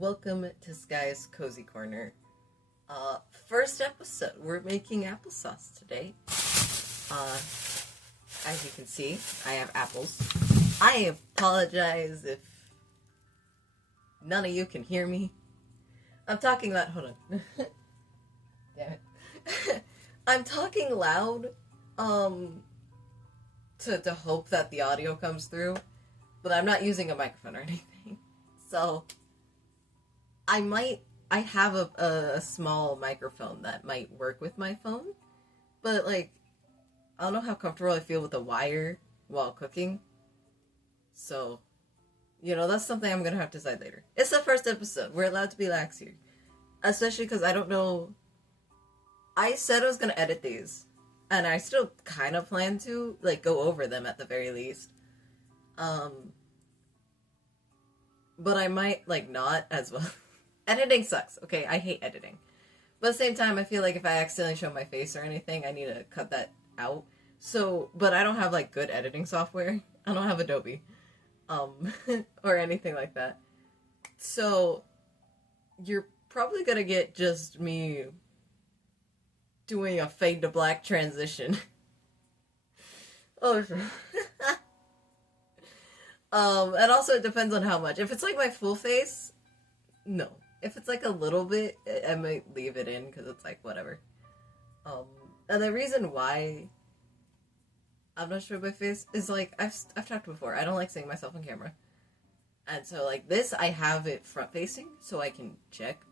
welcome to Sky's Cozy Corner. First episode, we're making applesauce today. As you can see, I have apples. I apologize if none of you can hear me. I'm talking loud, hold on. Damn it. I'm talking loud, to hope that the audio comes through, but I'm not using a microphone or anything. So, I have a small microphone that might work with my phone, but, like, I don't know how comfortable I feel with a wire while cooking. So, you know, that's something I'm gonna have to decide later. It's the first episode. We're allowed to be lax here. Especially because I don't know. I said I was gonna edit these, and I still kind of plan to, like, go over them at the very least. But I might, like, not as well. Editing sucks, okay? I hate editing. But at the same time, I feel like if I accidentally show my face or anything, I need to cut that out. So, but I don't have, like, good editing software. I don't have Adobe. Or anything like that. So, you're probably gonna get just me doing a fade to black transition. Oh, and also it depends on how much. If it's like my full face, no. If it's like a little bit, I might leave it in because it's like whatever. And the reason why I'm not showing my face is like I've talked before. I don't like seeing myself on camera, and so like this, I have it front facing so I can check.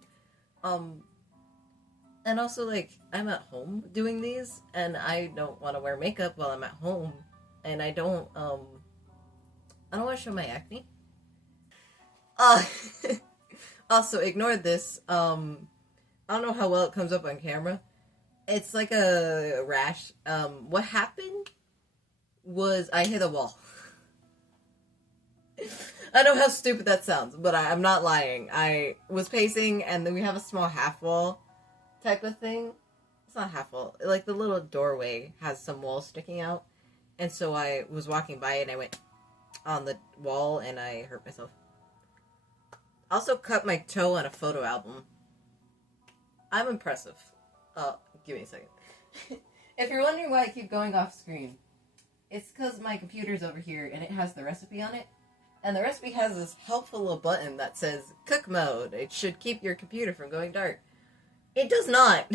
And also like I'm at home doing these, and I don't want to wear makeup while I'm at home, and I don't want to show my acne. Also, ignore this. I don't know how well it comes up on camera. It's like a rash. What happened was I hit a wall. I know how stupid that sounds, but I'm not lying. I was pacing, and then we have a small half wall type of thing. It's not half wall. Like, the little doorway has some walls sticking out. And so I was walking by, and I went on the wall, and I hurt myself. Also cut my toe on a photo album. I'm impressive. Give me a second. If you're wondering why I keep going off screen, it's because my computer's over here, and it has the recipe on it. And the recipe has this helpful little button that says, cook mode. It should keep your computer from going dark. It does not.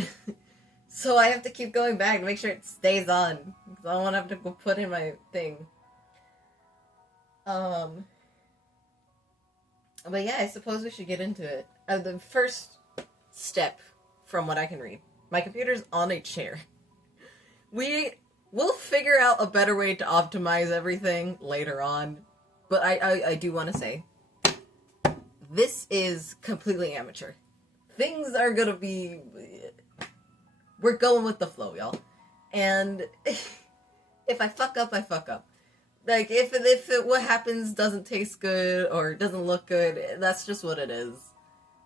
So I have to keep going back to make sure it stays on. Because I don't want to have to go put in my thing. But yeah, I suppose we should get into it. The first step, from what I can read, my computer's on a chair. We'll figure out a better way to optimize everything later on. But I do want to say, this is completely amateur. Things are gonna be... We're going with the flow, y'all. And if I fuck up, I fuck up. Like, if what happens doesn't taste good or doesn't look good, that's just what it is.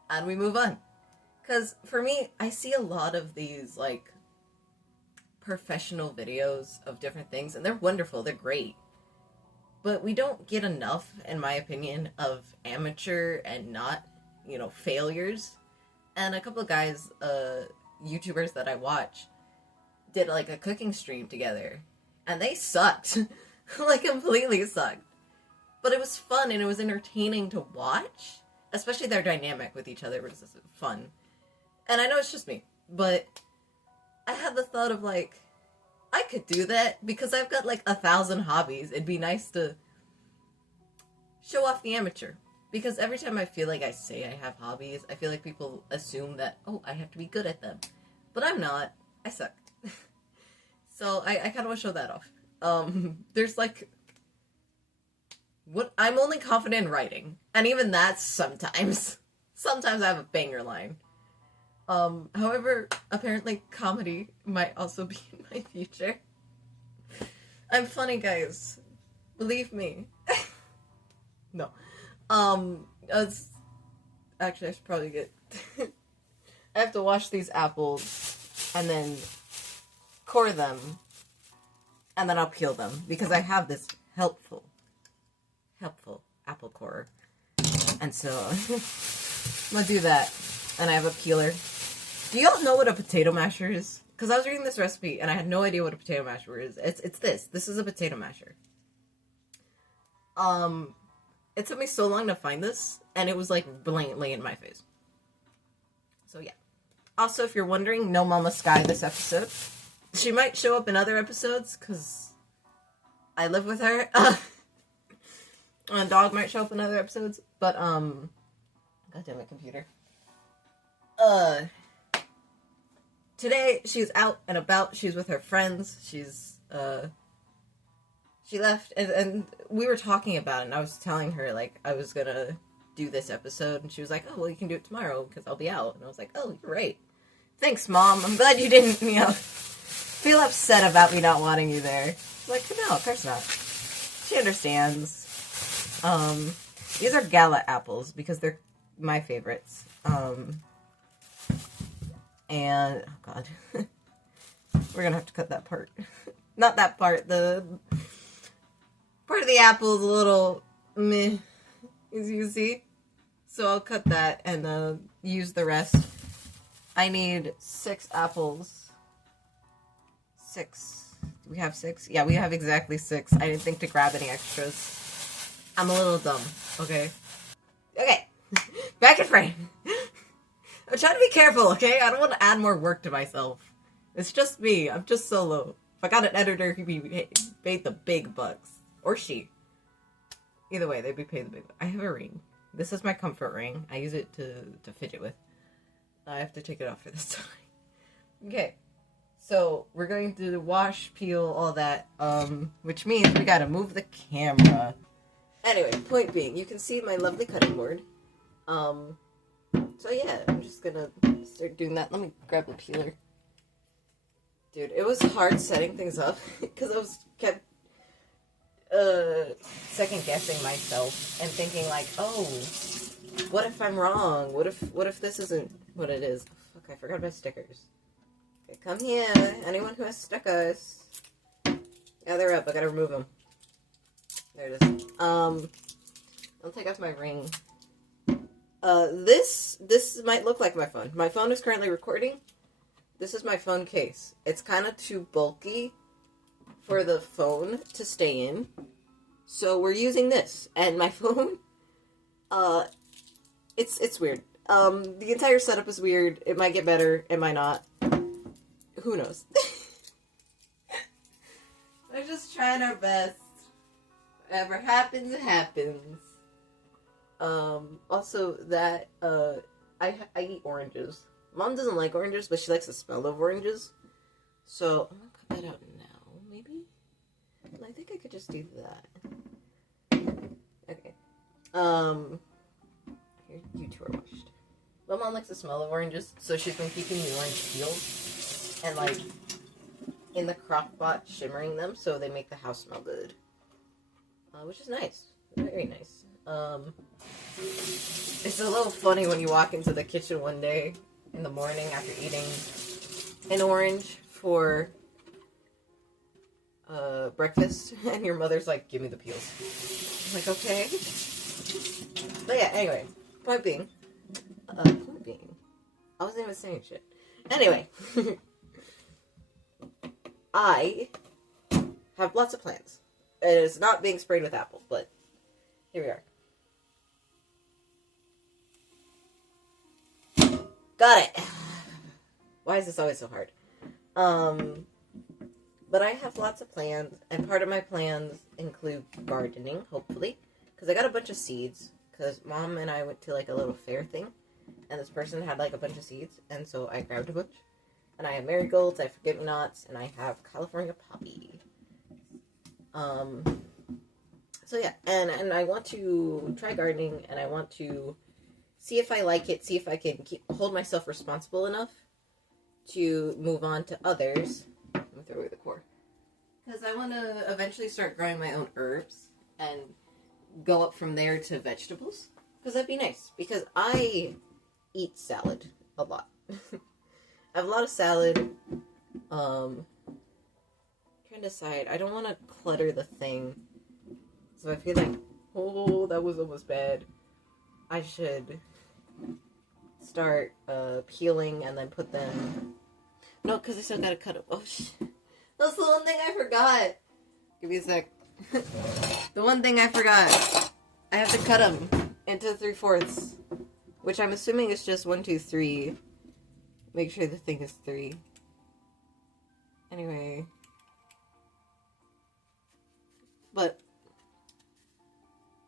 And we move on. Because, for me, I see a lot of these, like, professional videos of different things, and they're wonderful, they're great. But we don't get enough, in my opinion, of amateur and not, you know, failures. And a couple of guys, YouTubers that I watch, did, like, a cooking stream together. And they sucked. Like, completely sucked. But it was fun, and it was entertaining to watch. Especially their dynamic with each other was fun. And I know it's just me, but I had the thought of, like, I could do that, because I've got, like, 1,000 hobbies. It'd be nice to show off the amateur. Because every time I feel like I say I have hobbies, I feel like people assume that, oh, I have to be good at them. But I'm not. I suck. So I kind of want to show that off. There's, like, I'm only confident in writing. And even that's sometimes. Sometimes I have a banger line. However, apparently comedy might also be in my future. I'm funny, guys. Believe me. No. Actually, I should probably get... I have to wash these apples and then core them, and then I'll peel them, because I have this helpful apple corer. And so I'm gonna do that. And I have a peeler. Do y'all know what a potato masher is? Because I was reading this recipe and I had no idea what a potato masher is. It's this. This is a potato masher. It took me so long to find this, and it was like blatantly in my face. So yeah. Also, if you're wondering, no Momma Sky this episode. She might show up in other episodes, because I live with her. A dog might show up in other episodes, but, God damn it, computer. Today, she's out and about, she's with her friends, she left, and we were talking about it, and I was telling her, like, I was gonna do this episode, and she was like, oh, well, you can do it tomorrow, because I'll be out, and I was like, oh, you're right. Thanks, Mom, I'm glad you didn't, feel upset about me not wanting you there. Like, no, of course not. She understands. These are Gala apples, because they're my favorites. And, oh god. We're gonna have to cut that part. Not that part, the part of the apple is a little meh, as you see. So I'll cut that and use the rest. I need 6 apples. 6. Do we have 6? Yeah, we have exactly 6. I didn't think to grab any extras. I'm a little dumb, okay? Okay, back in frame. I'm trying to be careful, okay? I don't want to add more work to myself. It's just me. I'm just solo. If I got an editor, he'd be paid the big bucks. Or she. Either way, they'd be paid the big bucks. I have a ring. This is my comfort ring. I use it to fidget with. I have to take it off for this time. Okay. So, we're going to wash, peel, all that. Which means we gotta move the camera. Anyway, point being, you can see my lovely cutting board. So yeah, I'm just gonna start doing that. Let me grab the peeler. Dude, it was hard setting things up because I was kept second guessing myself and thinking like, oh, what if I'm wrong? What if this isn't what it is? Fuck, I forgot about stickers. Okay, come here. Anyone who has stickers. Yeah, they're up. I gotta remove them. There it is. I'll take off my ring. This might look like my phone. My phone is currently recording. This is my phone case. It's kind of too bulky for the phone to stay in. So we're using this. And my phone, it's weird. The entire setup is weird. It might get better. It might not. Who knows? We're just trying our best. Whatever happens, it happens. Also that, I eat oranges. Mom doesn't like oranges, but she likes the smell of oranges. So, I'm gonna cut that out now, maybe? I think I could just do that. Okay. Here, you two are washed. But Mom likes the smell of oranges, so she's been keeping the orange peels and, like, in the crock pot, shimmering them, so they make the house smell good. Which is nice. Very nice. It's a little funny when you walk into the kitchen one day in the morning after eating an orange for breakfast, and your mother's like, give me the peels. I'm like, okay. But yeah, anyway, point being, I wasn't even saying shit. Anyway, I have lots of plans. It is not being sprayed with apple, but here we are. Got it. Why is this always so hard? But I have lots of plans, and part of my plans include gardening, hopefully, because I got a bunch of seeds, because Mom and I went to, like, a little fair thing, and this person had, like, a bunch of seeds, and so I grabbed a bunch. And I have marigolds, I have forget-me-nots, and I have California poppy. So yeah, and I want to try gardening, and I want to see if I like it, see if I can hold myself responsible enough to move on to others. I'm gonna throw away the core. Because I want to eventually start growing my own herbs and go up from there to vegetables. Because that'd be nice. Because I eat salad a lot. I have a lot of salad. Trying to decide. I don't want to clutter the thing. So I feel like, oh, that was almost bad. I should start peeling and then put them... No, because I still gotta cut them. Oh, that's the one thing I forgot. Give me a sec. The one thing I forgot. I have to cut them into 3/4, which I'm assuming is just 1, 2, 3. Make sure the thing is 3. Anyway. But,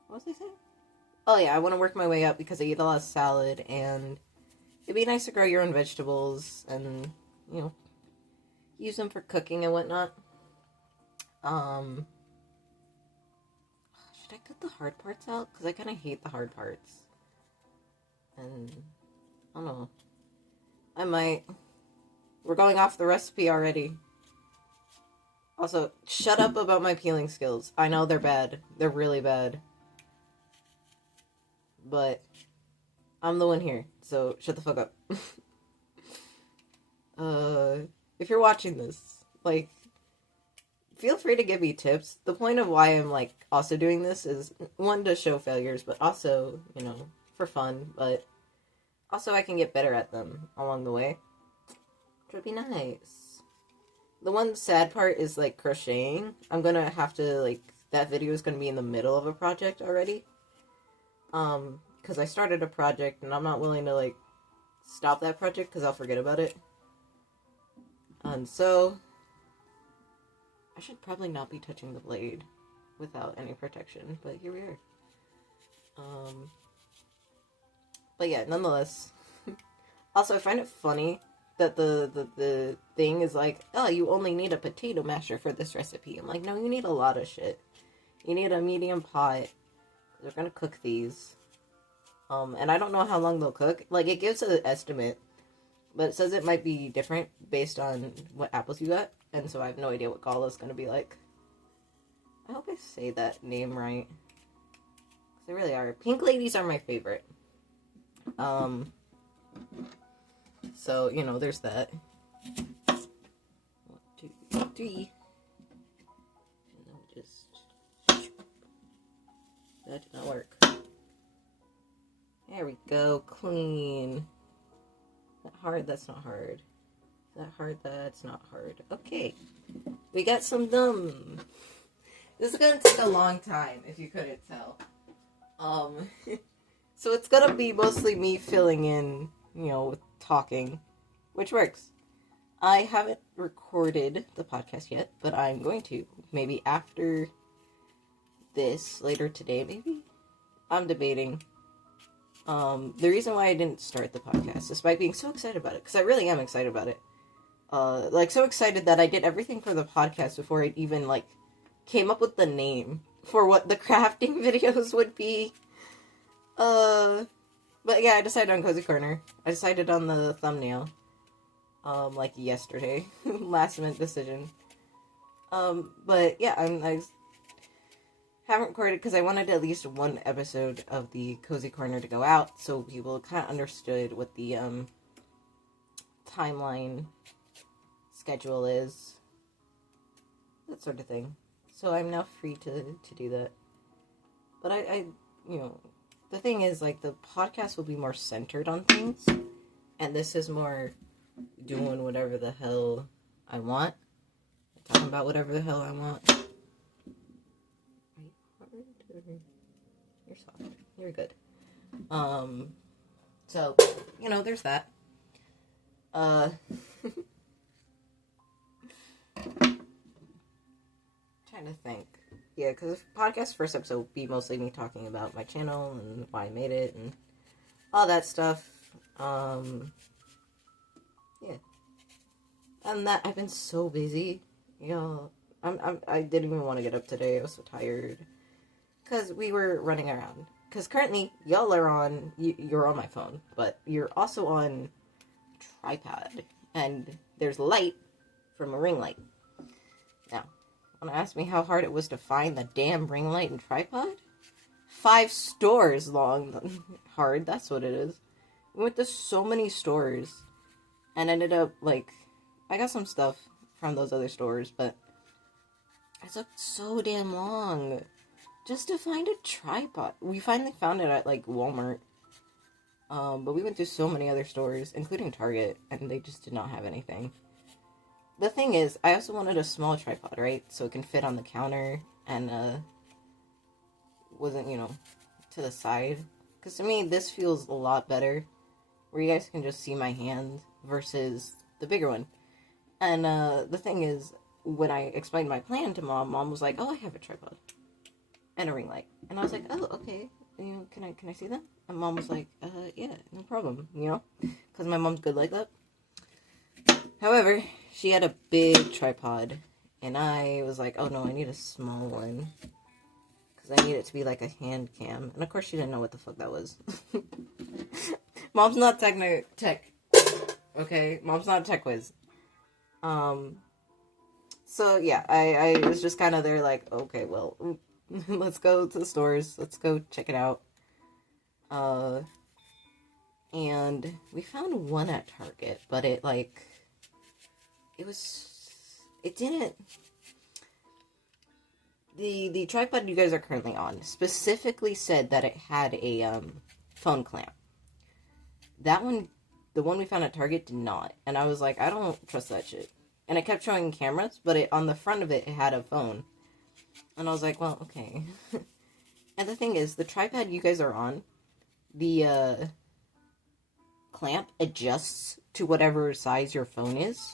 what was I saying? Oh yeah, I want to work my way up because I eat a lot of salad, and it'd be nice to grow your own vegetables and, you know, use them for cooking and whatnot. Should I cut the hard parts out? Because I kind of hate the hard parts. And, I don't know. I might. We're going off the recipe already. Also, shut up about my peeling skills. I know they're bad. They're really bad. But I'm the one here, so shut the fuck up. If you're watching this, like, feel free to give me tips. The point of why I'm, like, also doing this is, one, to show failures, but also, you know, for fun, but also I can get better at them along the way, which would be nice. The one sad part is, like, crocheting. I'm gonna have to, like, that video is gonna be in the middle of a project already. Because I started a project, and I'm not willing to, like, stop that project, because I'll forget about it. And so, I should probably not be touching the blade without any protection, but here we are. But yeah, nonetheless. Also, I find it funny that the thing is like, oh, you only need a potato masher for this recipe. I'm like, no, you need a lot of shit. You need a medium pot. We're gonna cook these. And I don't know how long they'll cook. Like, it gives an estimate, but it says it might be different based on what apples you got. And so I have no idea what Gala's gonna be like. I hope I say that name right. Because they really are. Pink ladies are my favorite. So, you know, there's that. 1, 2, 3. And then we'll just... That did not work. There we go. Clean. Is that hard? That's not hard. Is that hard? That's not hard. Okay. We got some done. This is gonna take a long time, if you couldn't tell. So it's gonna be mostly me filling in, you know, with talking, which works. I haven't recorded the podcast yet, but I'm going to. Maybe after this, later today, maybe? I'm debating. The reason why I didn't start the podcast, despite being so excited about it, because I really am excited about it. Like, so excited that I did everything for the podcast before I even, like, came up with the name for what the crafting videos would be. But yeah, I decided on Cozy Corner. I decided on the thumbnail, like yesterday. Last minute decision. But yeah, I haven't recorded because I wanted at least one episode of the Cozy Corner to go out so people kind of understood what the, timeline schedule is. That sort of thing. So I'm now free to do that. But I you know, the thing is, like, the podcast will be more centered on things, and this is more doing whatever the hell I want. Talking about whatever the hell I want. Are you hard or... You're soft. You're good. So, you know, there's that. Trying to think. Yeah, because the podcast first episode will be mostly me talking about my channel and why I made it and all that stuff. Yeah. And that, I've been so busy. You know, I didn't even want to get up today. I was so tired. Because we were running around. Because currently, y'all are on, you're on my phone, but you're also on tripod. And there's light from a ring light. Now, want to ask me how hard it was to find the damn ring light and tripod? 5 stores long. Hard, that's what it is. We went to so many stores. And ended up, like, I got some stuff from those other stores, but it took so damn long just to find a tripod. We finally found it at, like, Walmart. But we went to so many other stores, including Target, and they just did not have anything. The thing is, I also wanted a small tripod, right? So it can fit on the counter and wasn't, to the side. Because to me, this feels a lot better, where you guys can just see my hand versus the bigger one. And the thing is, when I explained my plan to Mom was like, "Oh, I have a tripod and a ring light," and I was like, "Oh, okay. Can I see them?" And Mom was like, "Yeah, no problem." Because my mom's good like that. However, she had a big tripod, and I was like, "Oh no, I need a small one." I need it to be like a hand cam. And of course she didn't know what the fuck that was. Mom's not tech. Okay? Mom's not a tech whiz. So yeah, I was just kind of there like, okay, well, let's go to the stores. Let's go check it out. And we found one at Target, but it didn't... The tripod you guys are currently on specifically said that it had a phone clamp. That one, the one we found at Target, did not. And I was like, I don't trust that shit. And it kept showing cameras, but on the front of it had a phone. And I was like, well, okay. And the thing is, the tripod you guys are on, the clamp adjusts to whatever size your phone is.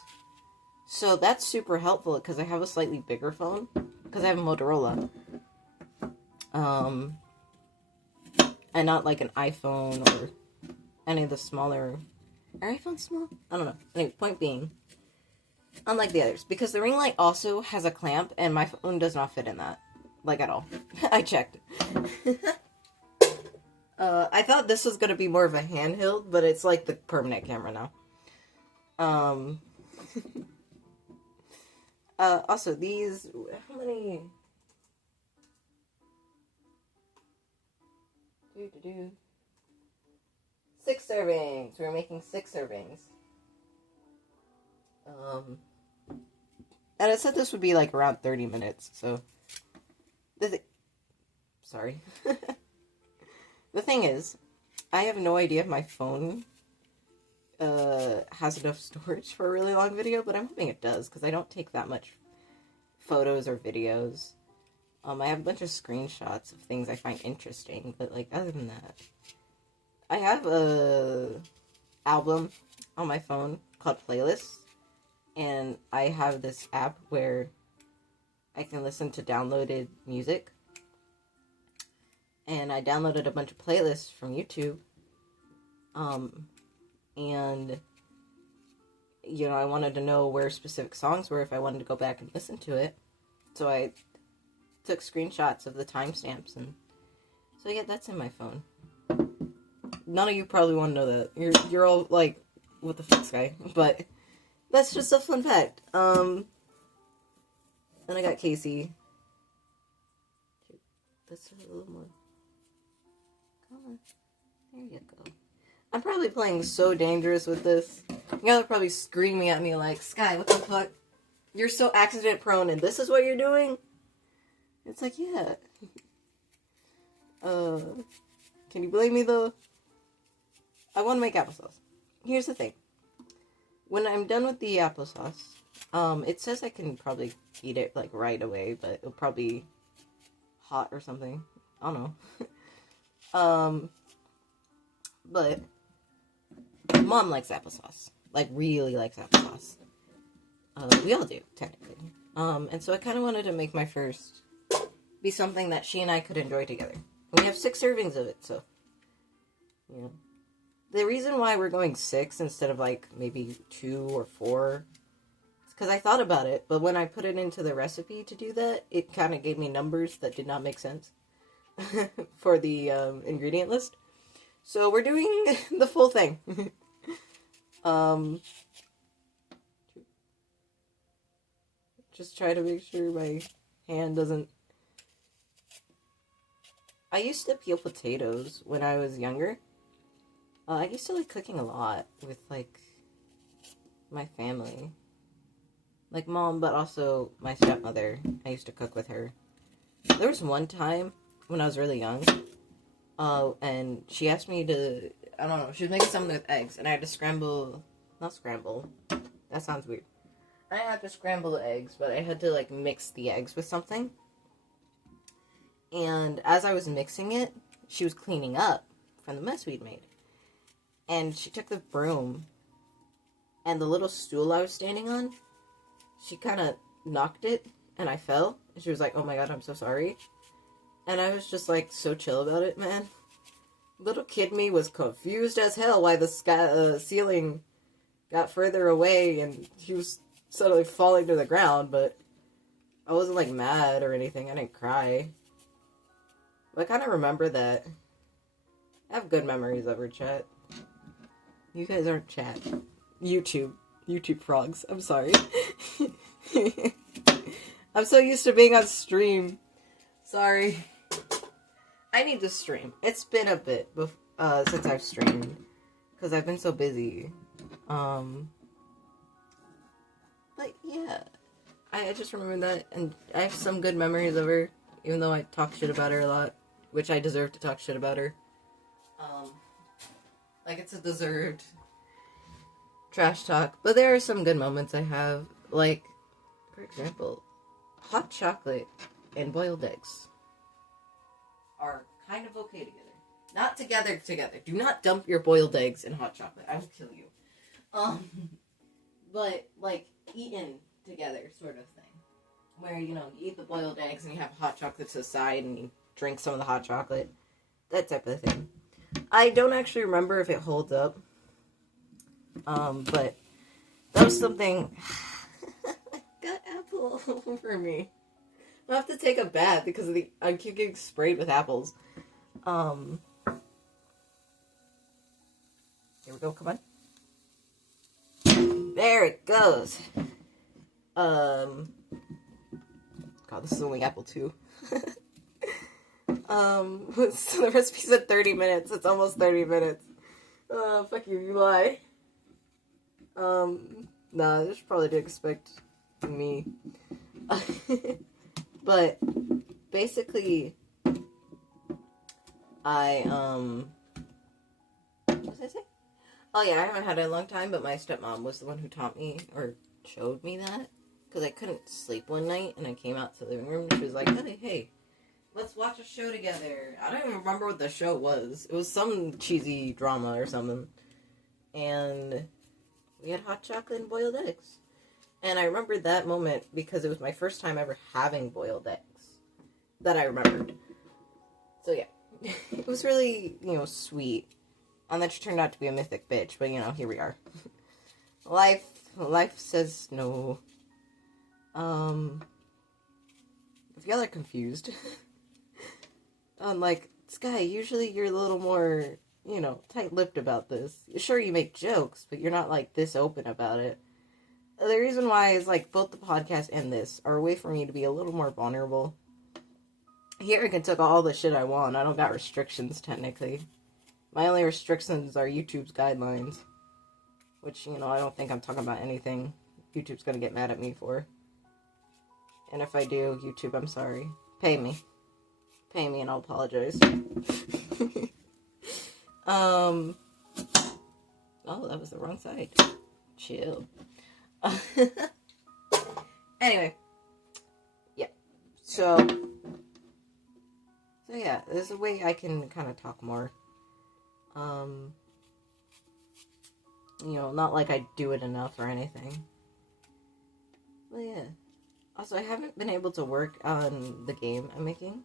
So that's super helpful because I have a slightly bigger phone. Because I have a Motorola. And not like an iPhone or any of the smaller... Are iPhones small? I don't know. Anyway, point being, unlike the others. Because the ring light also has a clamp, and my phone does not fit in that. Like, at all. I checked. I thought this was going to be more of a handheld, but it's like the permanent camera now. Also, these... How many... 6 servings. We're making 6 servings. And it said this would be like around 30 minutes, so... Sorry. The thing is, I have no idea if my phone has enough storage for a really long video, but I'm hoping it does, because I don't take that much photos or videos. I have a bunch of screenshots of things I find interesting, but, like, other than that, I have a album on my phone called Playlists, and I have this app where I can listen to downloaded music, and I downloaded a bunch of playlists from YouTube, and, I wanted to know where specific songs were if I wanted to go back and listen to it. So I took screenshots of the timestamps, and so yeah, that's in my phone. None of you probably want to know that. You're all like, what the fuck, Sky? But that's just a fun fact. Then I got Casey. That's a little more. Come on. There you go. I'm probably playing so dangerous with this. Y'all are probably screaming at me like, Sky, what the fuck? You're so accident prone and this is what you're doing? It's like, yeah. Can you blame me though? I want to make applesauce. Here's the thing. When I'm done with the applesauce, it says I can probably eat it like right away, but it'll probably be hot or something. I don't know. But Mom likes applesauce. Like, really likes applesauce. We all do, technically. And so I kind of wanted to make my first be something that she and I could enjoy together. And we have 6 servings of it, so, The reason why we're going 6 instead of, like, maybe 2 or 4 is because I thought about it, but when I put it into the recipe to do that, it kind of gave me numbers that did not make sense for the ingredient list. So we're doing the full thing. Just try to make sure my hand doesn't... I used to peel potatoes when I was younger. I used to like cooking a lot with, like, my family. Like, Mom, but also my stepmother. I used to cook with her. There was one time when I was really young, and she asked me to... I don't know, she was making something with eggs, and I had to not scramble, that sounds weird. I had to scramble the eggs, but I had to, like, mix the eggs with something. And as I was mixing it, she was cleaning up from the mess we'd made. And she took the broom, and the little stool I was standing on, she kind of knocked it, and I fell. And she was like, oh my god, I'm so sorry. And I was just, like, so chill about it, man. Little kid me was confused as hell why the ceiling got further away, and he was suddenly falling to the ground, but I wasn't, like, mad or anything. I didn't cry. But I kind of remember that. I have good memories of her, chat. You guys aren't chat. YouTube frogs. I'm sorry. I'm so used to being on stream. Sorry. I need to stream. It's been a bit since I've streamed. Because I've been so busy. But yeah. I just remember that. And I have some good memories of her. Even though I talk shit about her a lot. Which I deserve to talk shit about her. Like, it's a deserved trash talk. But there are some good moments I have. Like, for example, hot chocolate and boiled eggs are kind of okay together. Not together. Do not dump your boiled eggs in hot chocolate. I will kill you. But, like, eaten together sort of thing. Where, you know, you eat the boiled eggs and you have hot chocolate to the side and you drink some of the hot chocolate. That type of thing. I don't actually remember if it holds up. But that was something... got apple all over me. I'll have to take a bath because I keep getting sprayed with apples. Here we go, come on. There it goes. God, this is only apple 2. So the recipe said 30 minutes. It's almost 30 minutes. Fuck you, you lie. Nah, I should probably didn't expect me. But, basically, what was I saying? Oh yeah, I haven't had it in a long time, but my stepmom was the one who taught me, or showed me that. Because I couldn't sleep one night, and I came out to the living room, and she was like, hey, let's watch a show together. I don't even remember what the show was. It was some cheesy drama or something. And we had hot chocolate and boiled eggs. And I remembered that moment because it was my first time ever having boiled eggs. That I remembered. So yeah. It was really, sweet. And then she turned out to be a mythic bitch. But, here we are. Life says no. If y'all are confused... like, Sky, usually you're a little more, tight-lipped about this. Sure, you make jokes, but you're not, this open about it. The reason why is, both the podcast and this are a way for me to be a little more vulnerable. Here I can talk all the shit I want. I don't got restrictions, technically. My only restrictions are YouTube's guidelines. Which, I don't think I'm talking about anything YouTube's gonna get mad at me for. And if I do, YouTube, I'm sorry. Pay me and I'll apologize. Oh, that was the wrong side. Chill. Anyway. Yeah. So yeah, there's a way I can kind of talk more. Not like I do it enough or anything. But yeah. Also, I haven't been able to work on the game I'm making.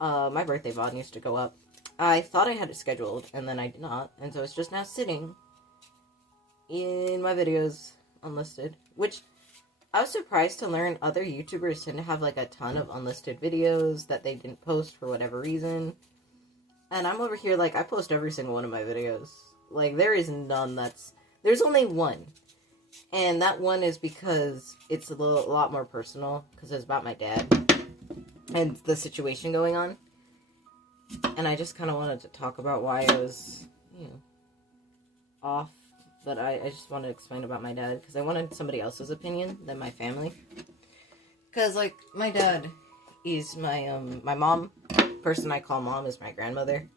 My birthday VOD needs to go up. I thought I had it scheduled, and then I did not. And so it's just now sitting in my videos unlisted. Which, I was surprised to learn other YouTubers tend to have, a ton of unlisted videos that they didn't post for whatever reason. And I'm over here, I post every single one of my videos. There is none there's only one. And that one is because it's a lot more personal, because it's about my dad. And the situation going on. And I just kind of wanted to talk about why I was, off. But I just wanted to explain about my dad. Because I wanted somebody else's opinion than my family. Because, my dad is my mom. The person I call mom is my grandmother.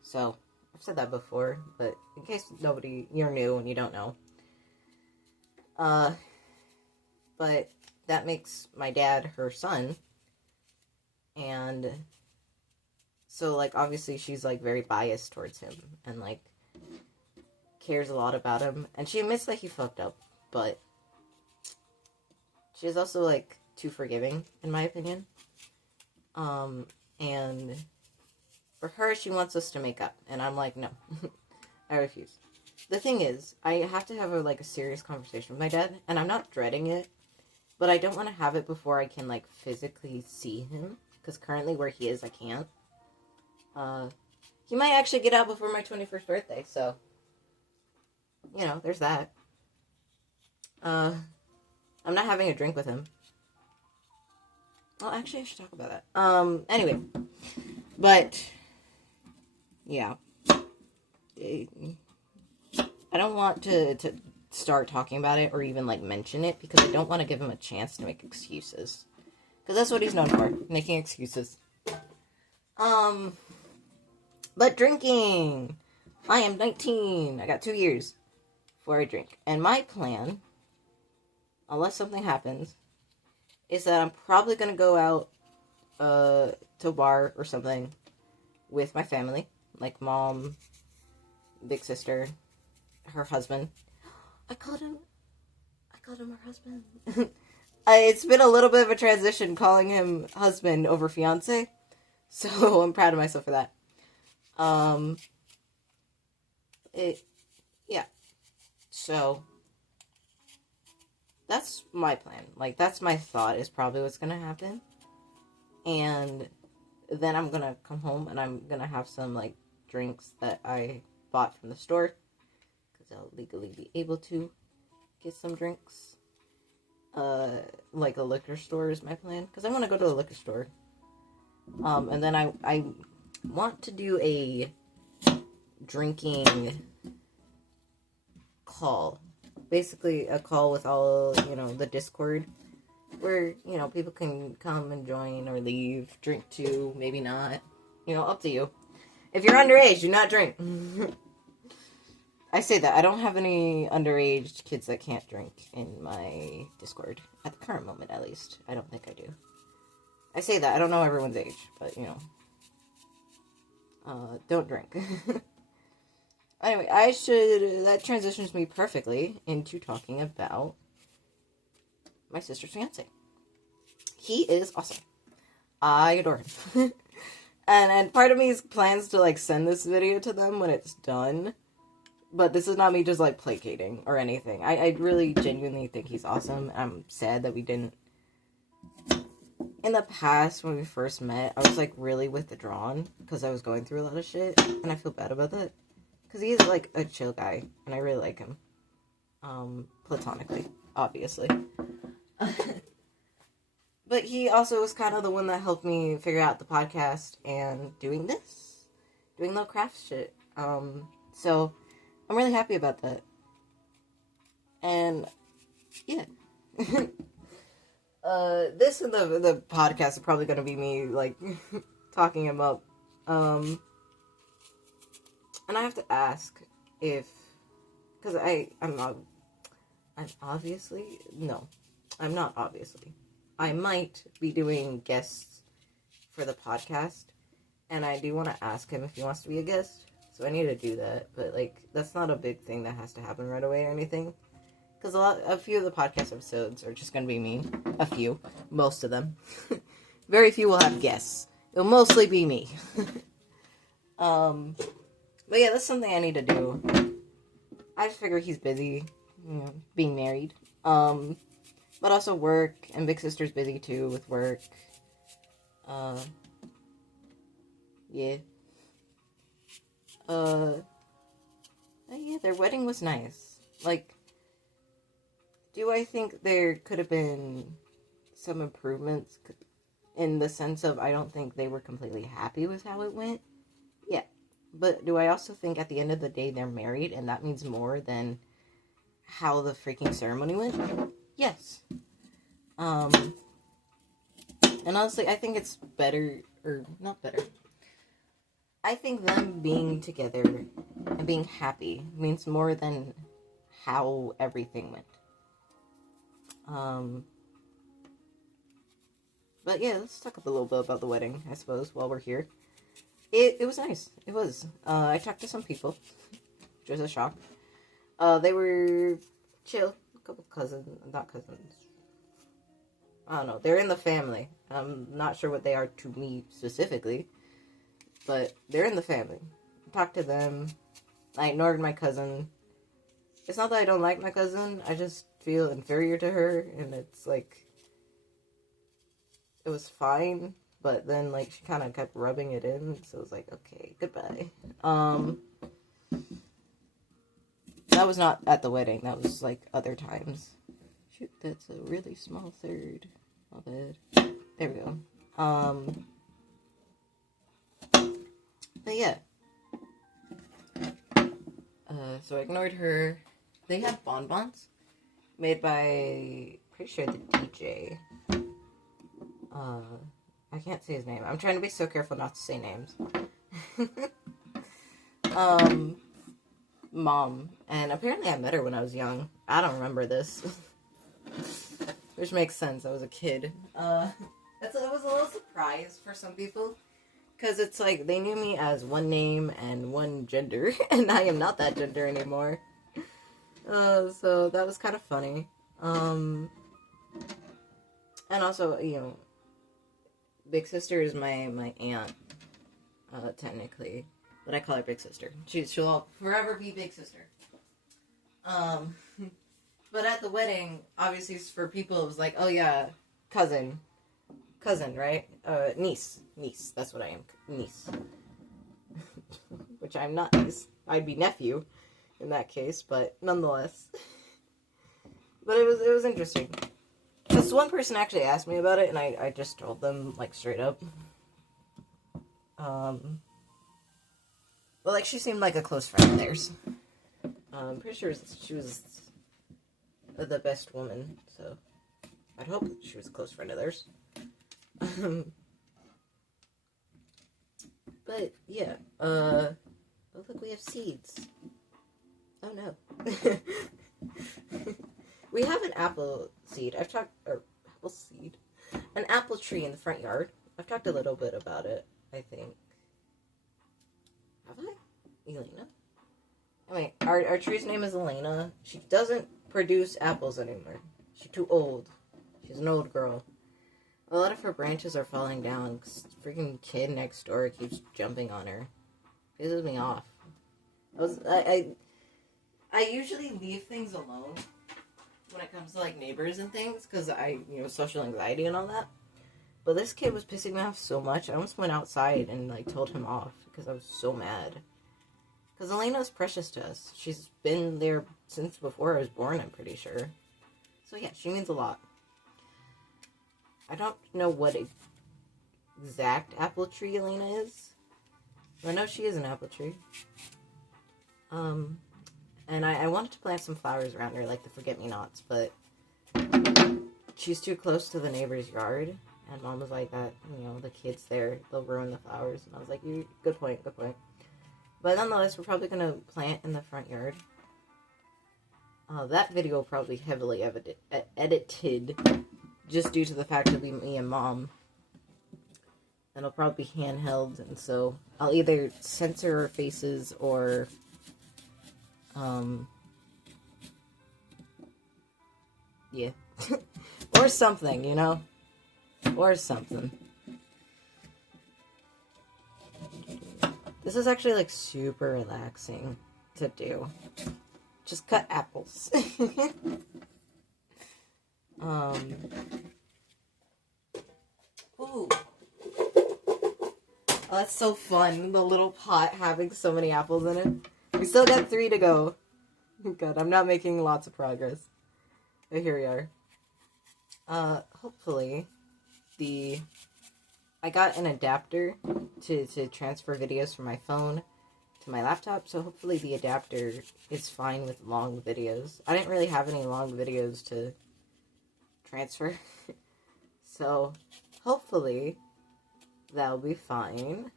So, I've said that before, but in case you're new and you don't know. But that makes my dad her son. And so, like, obviously she's, like, very biased towards him. And, like, cares a lot about him. And she admits that he fucked up. But she's also, like, too forgiving, in my opinion. And for her, she wants us to make up. And I'm like, no. I refuse. The thing is, I have to have a serious conversation with my dad. And I'm not dreading it. But I don't want to have it before I can, like, physically see him. Because currently where he is, I can't. He might actually get out before my 21st birthday, so, you know, there's that. I'm not having a drink with him. Well, actually, I should talk about that. Anyway. But, yeah. I don't want to start talking about it or even, like, mention it, because I don't want to give him a chance to make excuses. Because that's what he's known for, making excuses. But drinking! I am 19. I got 2 years before I drink. And my plan, unless something happens, is that I'm probably going to go out to a bar or something with my family. Like mom, big sister, her husband. I called him her husband. It's been a little bit of a transition calling him husband over fiance. So I'm proud of myself for that. Yeah. So, that's my plan. Like, that's my thought is probably what's gonna happen. And then I'm gonna come home and I'm gonna have some, like, drinks that I bought from the store. Because I'll legally be able to get some drinks. Like a liquor store is my plan. Because I want to go to a liquor store. And then I want to do a drinking call. Basically, a call with all, the Discord. Where, people can come and join or leave. Drink too, maybe not. Up to you. If you're underage, do not drink. I say that. I don't have any underage kids that can't drink in my Discord. At the current moment, at least. I don't think I do. I say that. I don't know everyone's age, but, don't drink. Anyway, that transitions me perfectly into talking about my sister's fiance. He is awesome. I adore him. and part of me plans to, like, send this video to them when it's done. But this is not me just, like, placating or anything. I really genuinely think he's awesome. I'm sad that we didn't. In the past, when we first met, I was, like, really withdrawn. Because I was going through a lot of shit. And I feel bad about that. Because he's, like, a chill guy. And I really like him. Platonically. Obviously. But he also was kind of the one that helped me figure out the podcast. And doing this. Doing little craft shit. So I'm really happy about that. And, yeah. This and the podcast are probably going to be me, like, talking him up. And I have to ask if, because I'm not obviously. I might be doing guests for the podcast. And I do want to ask him if he wants to be a guest. So I need to do that, but, like, that's not a big thing that has to happen right away or anything. Because a few of the podcast episodes are just going to be me. A few. Most of them. Very few will have guests. It'll mostly be me. But yeah, that's something I need to do. I just figure he's busy, being married. But also work, and Big Sister's busy too with work. Yeah. Yeah, their wedding was nice. Like, do I think there could have been some improvements in the sense of I don't think they were completely happy with how it went? Yeah. But do I also think at the end of the day they're married and that means more than how the freaking ceremony went? Yes. And honestly, I think it's better, or not better. I think them being together and being happy means more than how everything went. But yeah, let's talk a little bit about the wedding, I suppose, while we're here. It was nice. It was. I talked to some people, which was a shock. They were chill. A couple cousins, not cousins. I don't know. They're in the family. I'm not sure what they are to me specifically, but they're in the family. I talked to them. I ignored my cousin. It's not that I don't like my cousin. I just feel inferior to her, and it's like, it was fine, but then, like, she kind of kept rubbing it in, so it was like, okay, goodbye. That was not at the wedding, that was, like, other times. Shoot, that's a really small third. My bad. There we go. But yeah. So I ignored her. They had bonbons made by, pretty sure, the DJ. I can't say his name. I'm trying to be so careful not to say names. Mom. And apparently I met her when I was young. I don't remember this. Which makes sense. I was a kid. It was a little surprise for some people. Because it's like, they knew me as one name and one gender. And I am not that gender anymore. So that was kind of funny. And also, you know, Big Sister is my aunt, technically. But I call her Big Sister. She'll forever be Big Sister. But at the wedding, obviously for people, it was like, oh yeah, cousin, right? Niece, that's what I am, niece. Which I'm not niece. I'd be nephew in that case, but nonetheless. But it was interesting. This one person actually asked me about it, and I just told them, like, straight up. Well, like, she seemed like a close friend of theirs. I'm pretty sure she was the best woman, so I'd hope she was a close friend of theirs. But, yeah, oh, look, we have seeds. Oh, no. We have an apple seed. An apple tree in the front yard. I've talked a little bit about it, I think. Have I? Elena? I mean, our tree's name is Elena. She doesn't produce apples anymore. She's too old. She's an old girl. A lot of her branches are falling down because the freaking kid next door keeps jumping on her. Pisses me off. I usually leave things alone when it comes to, like, neighbors and things, because social anxiety and all that. But this kid was pissing me off so much, I almost went outside and, like, told him off, because I was so mad. Because Elena's precious to us. She's been there since before I was born, I'm pretty sure. So yeah, she means a lot. I don't know what exact apple tree Elena is. I know she is an apple tree. And I wanted to plant some flowers around her, like the forget-me-nots, but she's too close to the neighbor's yard, and Mom was like, that, the kids there, they'll ruin the flowers, and I was like, good point. But nonetheless, we're probably gonna plant in the front yard. That video will probably heavily edited, just due to the fact it'll be me and Mom. And it'll probably be handheld, and so I'll either censor our faces or yeah. Or something, Or something. This is actually, like, super relaxing to do. Just cut apples. Ooh. Oh, that's so fun. The little pot having so many apples in it. We still got 3 to go. God, I'm not making lots of progress. But here we are. Hopefully, I got an adapter to transfer videos from my phone to my laptop, so hopefully the adapter is fine with long videos. I didn't really have any long videos to transfer. So, hopefully, that'll be fine.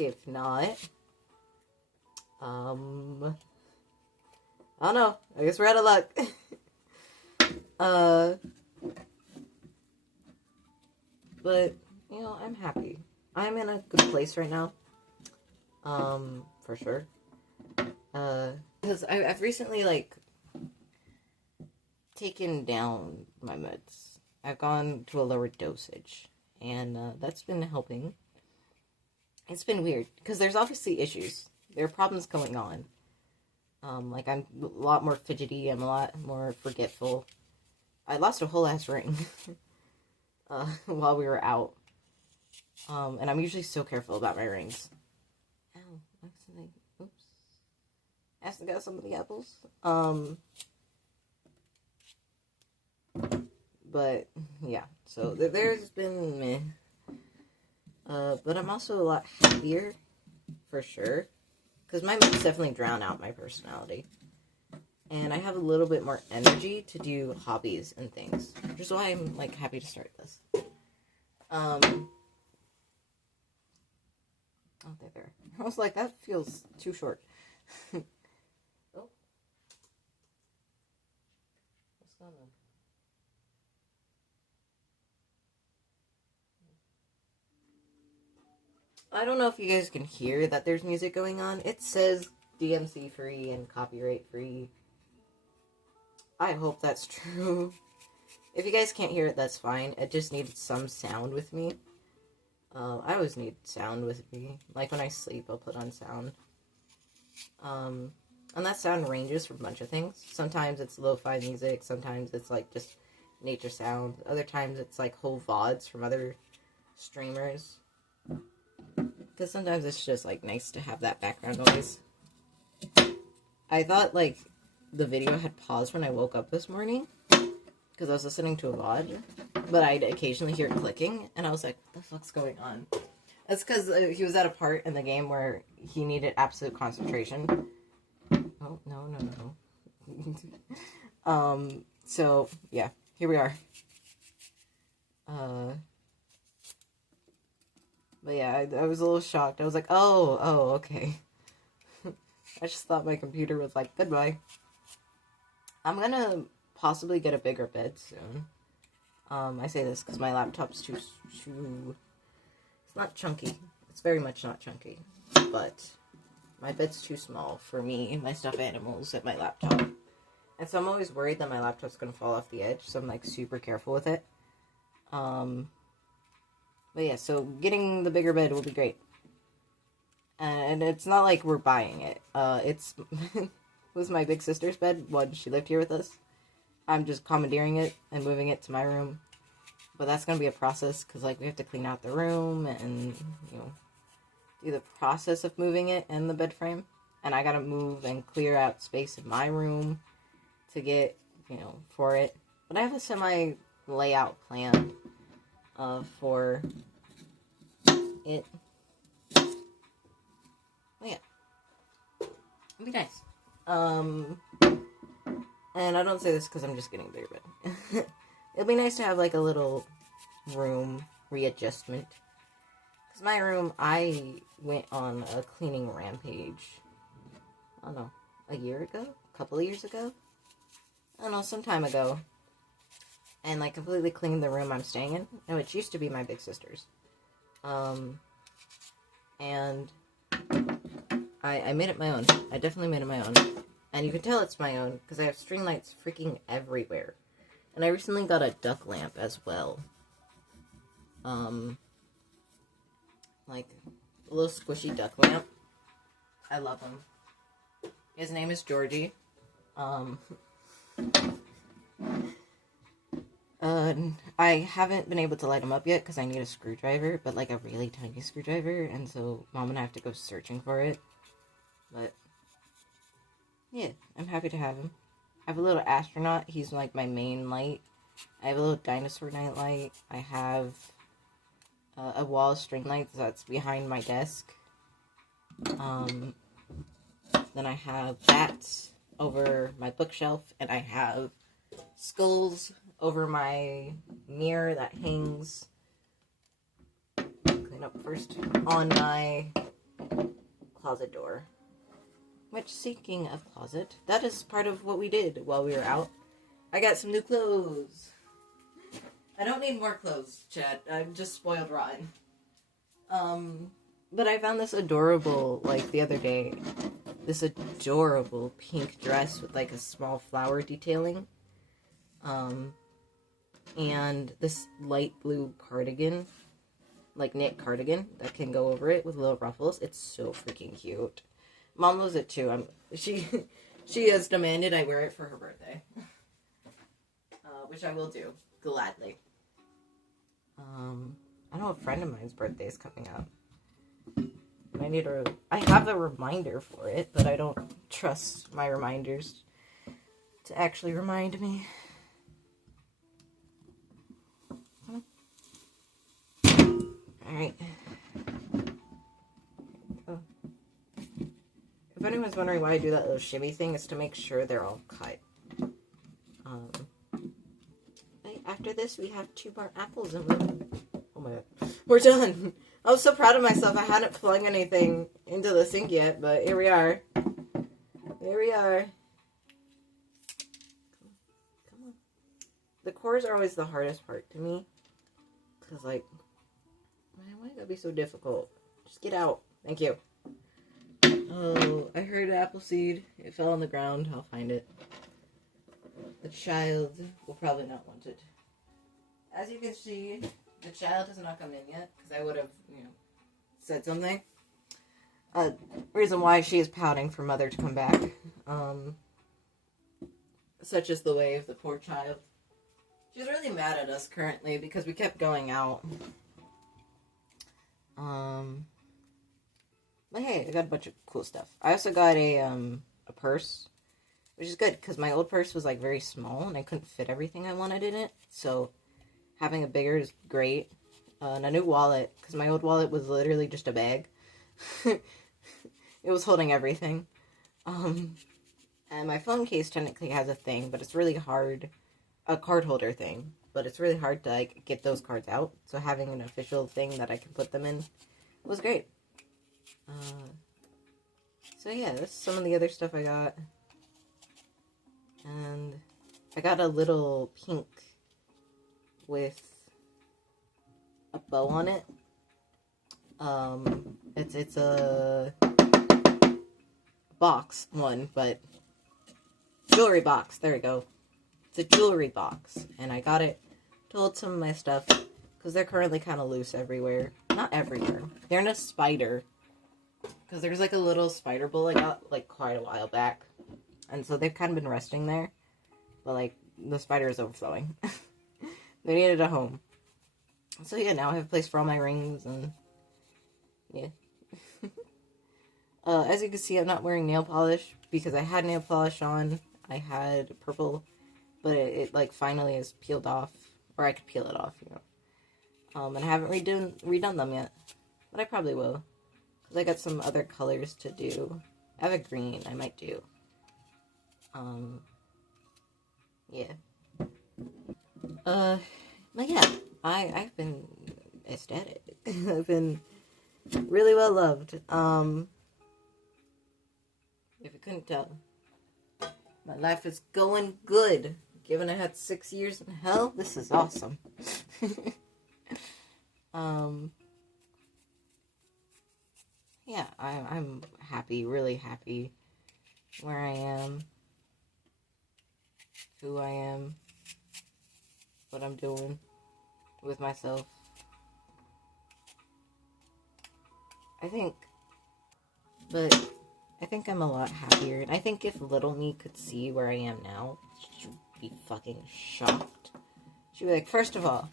If not, I don't know. I guess we're out of luck. But, you know, I'm happy. I'm in a good place right now. For sure. Because I've recently, like, taken down my meds. I've gone to a lower dosage. And, that's been helping. It's been weird. Because there's obviously issues. There are problems going on. Like, I'm a lot more fidgety. I'm a lot more forgetful. I lost a whole ass ring. While we were out. And I'm usually so careful about my rings. Ow, accidentally, oops. Accidentally got some of the apples. But, yeah. So, there's been meh. But I'm also a lot happier, for sure. Because my meds definitely drown out my personality. And I have a little bit more energy to do hobbies and things. Which is why I'm, like, happy to start this. Oh, there. I was like, that feels too short. Oh. What's going on? I don't know if you guys can hear that there's music going on. It says DMC free and copyright free. I hope that's true. If you guys can't hear it, that's fine. It just needed some sound with me. I always need sound with me. Like when I sleep, I'll put on sound. And that sound ranges for a bunch of things. Sometimes it's lo-fi music. Sometimes it's like just nature sound. Other times it's like whole VODs from other streamers. Because sometimes it's just like nice to have that background noise. I thought like the video had paused when I woke up this morning. Because I was listening to a VOD. But I'd occasionally hear it clicking. And I was like, what the fuck's going on? That's because he was at a part in the game where he needed absolute concentration. Oh, no. So, yeah. Here we are. But yeah, I was a little shocked. I was like, oh, okay. I just thought my computer was like, goodbye. I'm gonna possibly get a bigger bed soon. I say this because my laptop's too... It's not chunky. It's very much not chunky. But my bed's too small for me, my stuffed animals, and my laptop. And so I'm always worried that my laptop's going to fall off the edge, so I'm like super careful with it. But yeah, so getting the bigger bed will be great. And it's not like we're buying it. It was my big sister's bed when she lived here with us. I'm just commandeering it and moving it to my room. But that's going to be a process because, like, we have to clean out the room and, you know, do the process of moving it in the bed frame. And I got to move and clear out space in my room to get, you know, for it. But I have a semi-layout plan for it. Oh, yeah. It'll be nice. And I don't say this because I'm just getting a bigger bed. It'll be nice to have, like, a little room readjustment. Because my room, I went on a cleaning rampage, I don't know, a year ago? A couple of years ago? I don't know, some time ago. And, like, completely cleaned the room I'm staying in. No, it used to be my big sister's. And I made it my own. I definitely made it my own. And you can tell it's my own because I have string lights freaking everywhere. And I recently got a duck lamp as well. Like a little squishy duck lamp. I love him. His name is Georgie. I haven't been able to light him up yet because I need a screwdriver, but like a really tiny screwdriver, and so Mom and I have to go searching for it. But yeah, I'm happy to have him. I have a little astronaut. He's like my main light. I have a little dinosaur night light. I have a wall of string lights that's behind my desk. Then I have bats over my bookshelf, and I have skulls over my mirror that hangs, clean up first, on my closet door. Which, speaking of closet, that is part of what we did while we were out. I got some new clothes. I don't need more clothes, Chad. I'm just spoiled rotten. But I found this adorable, like, the other day. This adorable pink dress with, like, a small flower detailing. And this light blue cardigan. Like, knit cardigan that can go over it with little ruffles. It's so freaking cute. Mom loves it, too. She has demanded I wear it for her birthday. Which I will do. Gladly. I know a friend of mine's birthday is coming up. I have a reminder for it, but I don't trust my reminders to actually remind me. Alright. Oh. If anyone's wondering why I do that little shimmy thing, it's to make sure they're all cut. After this, we have 2 more apples and oh my god. We're done! I was so proud of myself. I hadn't flung anything into the sink yet, but here we are. Here we are. Come on. The cores are always the hardest part to me. Because, like, man, why gotta be so difficult? Just get out. Thank you. Oh, I heard apple seed. It fell on the ground. I'll find it. The child will probably not want it. As you can see, the child has not come in yet, because I would have, said something. Reason why she is pouting for mother to come back. Such is the way of the poor child. She's really mad at us currently, because we kept going out. But hey, I got a bunch of cool stuff. I also got a purse, which is good, because my old purse was, like, very small, and I couldn't fit everything I wanted in it, so having a bigger is great. And a new wallet, because my old wallet was literally just a bag. It was holding everything. And my phone case technically has a thing, but it's really hard, a card holder thing, but it's really hard to, like, get those cards out, so having an official thing that I can put them in was great. So yeah, that's some of the other stuff I got. And I got a little pink with a bow on it. It's a box one, but jewelry box. There we go. It's a jewelry box, and I got it to hold some of my stuff because they're currently kind of loose everywhere. Not everywhere. They're in a spider because there's like a little spider bowl I got like quite a while back, and so they've kind of been resting there. But like the spider is overflowing. They needed a home. So yeah, now I have a place for all my rings and yeah. As you can see, I'm not wearing nail polish because I had nail polish on. I had purple, but it like finally is peeled off, or I could peel it off, And I haven't redone them yet, but I probably will because I got some other colors to do. I have a green I might do. Yeah. But yeah, I've been ecstatic. I've been really well loved. If you couldn't tell, my life is going good. Given I had 6 years in hell, this is awesome. Yeah, I'm happy, really happy where I am, who I am, what I'm doing with myself. I think I'm a lot happier. And I think if little me could see where I am now, she'd be fucking shocked. She'd be like, first of all,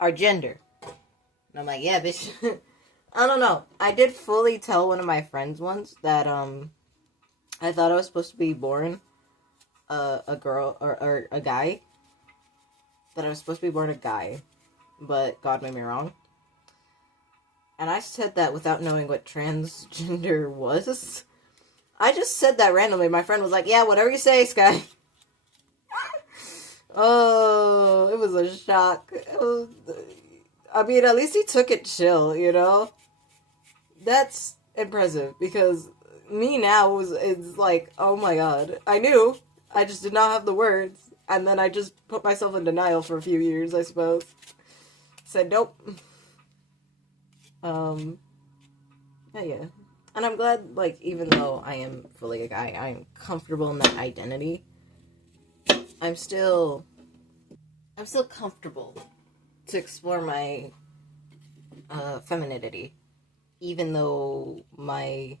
our gender. And I'm like, yeah, bitch. I don't know. I did fully tell one of my friends once that, I thought I was supposed to be born a girl, or a guy. That I was supposed to be born a guy. But God made me wrong. And I said that without knowing what transgender was. I just said that randomly. My friend was like, yeah, whatever you say, Sky. Oh, it was a shock. I mean, at least he took it chill, That's impressive, because me now is like, oh my god, I knew, I just did not have the words, and then I just put myself in denial for a few years, I suppose. Said nope. Yeah. And I'm glad, like, even though I am fully a guy, I am comfortable in that identity. I'm still comfortable to explore my femininity, even though my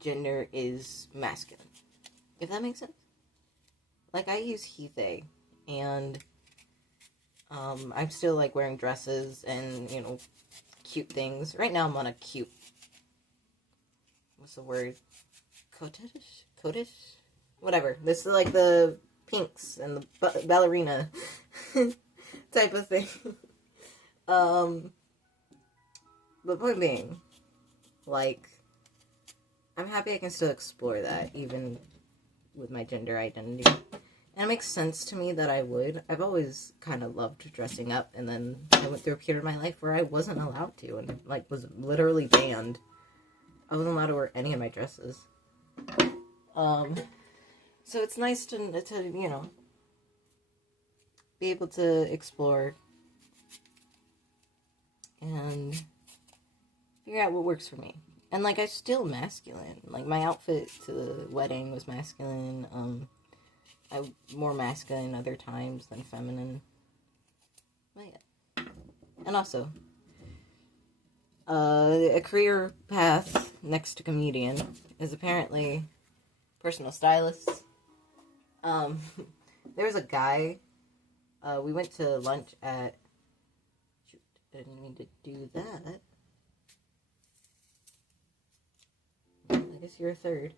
gender is masculine. If that makes sense. Like, I use he, they, and I'm still, like, wearing dresses and, you know, cute things. Right now I'm on a cute, what's the word? Cotish? Cotish? Whatever. This is, like, the pinks and the ballerina type of thing. But point being, like, I'm happy I can still explore that, even with my gender identity. And it makes sense to me that I would. I've always kind of loved dressing up, and then I went through a period of my life where I wasn't allowed to, and, like, was literally banned. I wasn't allowed to wear any of my dresses. So it's nice to, you know, be able to explore and figure out what works for me. And, like, I'm still masculine. Like, my outfit to the wedding was masculine. I'm more masculine other times than feminine. But yeah. And also, a career path next to comedian is apparently personal stylist. There was a guy, we went to lunch at, shoot, I didn't mean to do that. I guess you're a third.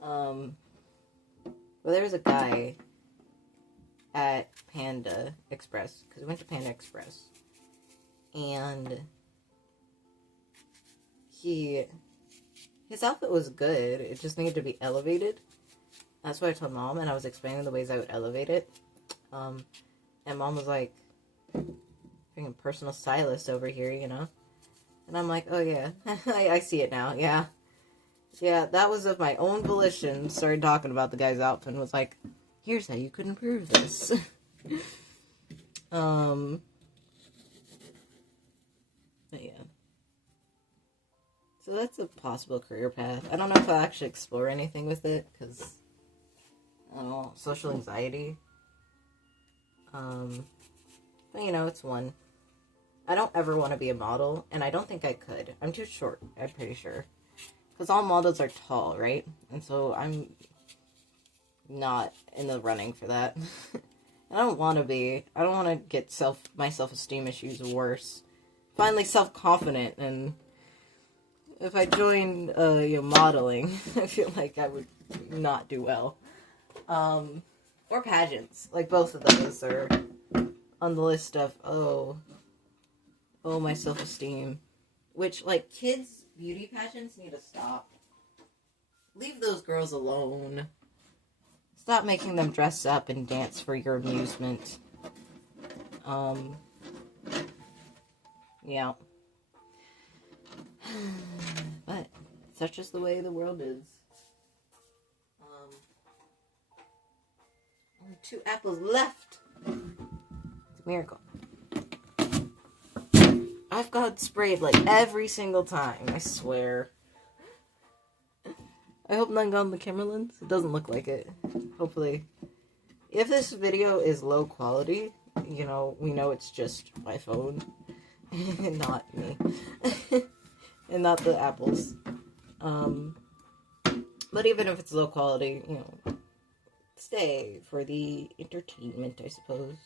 Well, there was a guy at Panda Express, because we went to Panda Express, and his outfit was good, it just needed to be elevated. That's what I told Mom, and I was explaining the ways I would elevate it. And Mom was like, freaking personal stylist over here, you know? And I'm like, oh yeah, I see it now, yeah. Yeah, that was of my own volition. Started talking about the guy's outfit and was like, here's how you could improve this. But yeah. So that's a possible career path. I don't know if I'll actually explore anything with it, because, I don't know, social anxiety. But, you know, it's one. I don't ever want to be a model, and I don't think I could. I'm too short, I'm pretty sure. Because all models are tall, right? And so I'm not in the running for that. I don't want to be. I don't want to get my self-esteem issues worse. Finally self-confident, and if I joined, you know, modeling, I feel like I would not do well. Or pageants. Like, both of those are on the list of, oh, my self-esteem. Which, like, kids' beauty pageants need to stop. Leave those girls alone. Stop making them dress up and dance for your amusement. Yeah. But such is the way the world is. Only 2 apples left. It's a miracle. I've got sprayed like every single time, I swear. I hope none got on the camera lens. It doesn't look like it. Hopefully. If this video is low quality, you know, we know it's just my phone. And not me. And not the apples. But even if it's low quality, you know, stay for the entertainment, I suppose.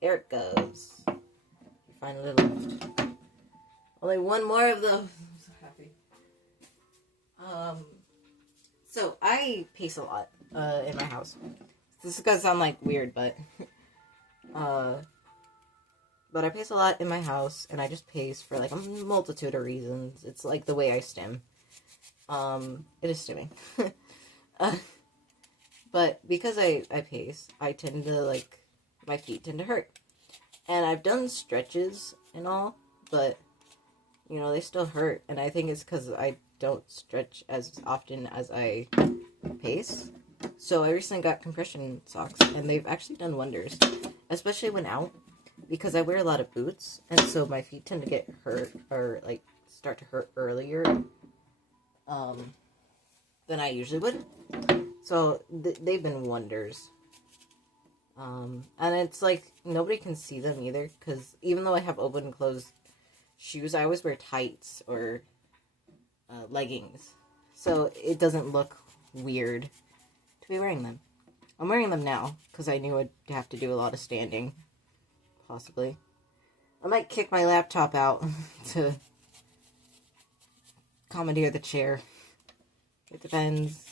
There it goes. Finally left. Only one more of those. I'm so happy. So I pace a lot in my house. This is gonna sound like weird, but I pace a lot in my house, and I just pace for like a multitude of reasons. It's like the way I stim. It is stimming. But because I pace, I tend to, like, my feet tend to hurt. And I've done stretches and all, but you know, they still hurt. And I think it's because I don't stretch as often as I pace. So I recently got compression socks, and they've actually done wonders, especially when out, because I wear a lot of boots, and so my feet tend to get hurt, or like start to hurt earlier than I usually would. So they've been wonders. And it's like nobody can see them either, because even though I have open and closed shoes, I always wear tights or leggings, so it doesn't look weird to be wearing them. I'm wearing them now because I knew I'd have to do a lot of standing, possibly. I might kick my laptop out to commandeer the chair. It depends.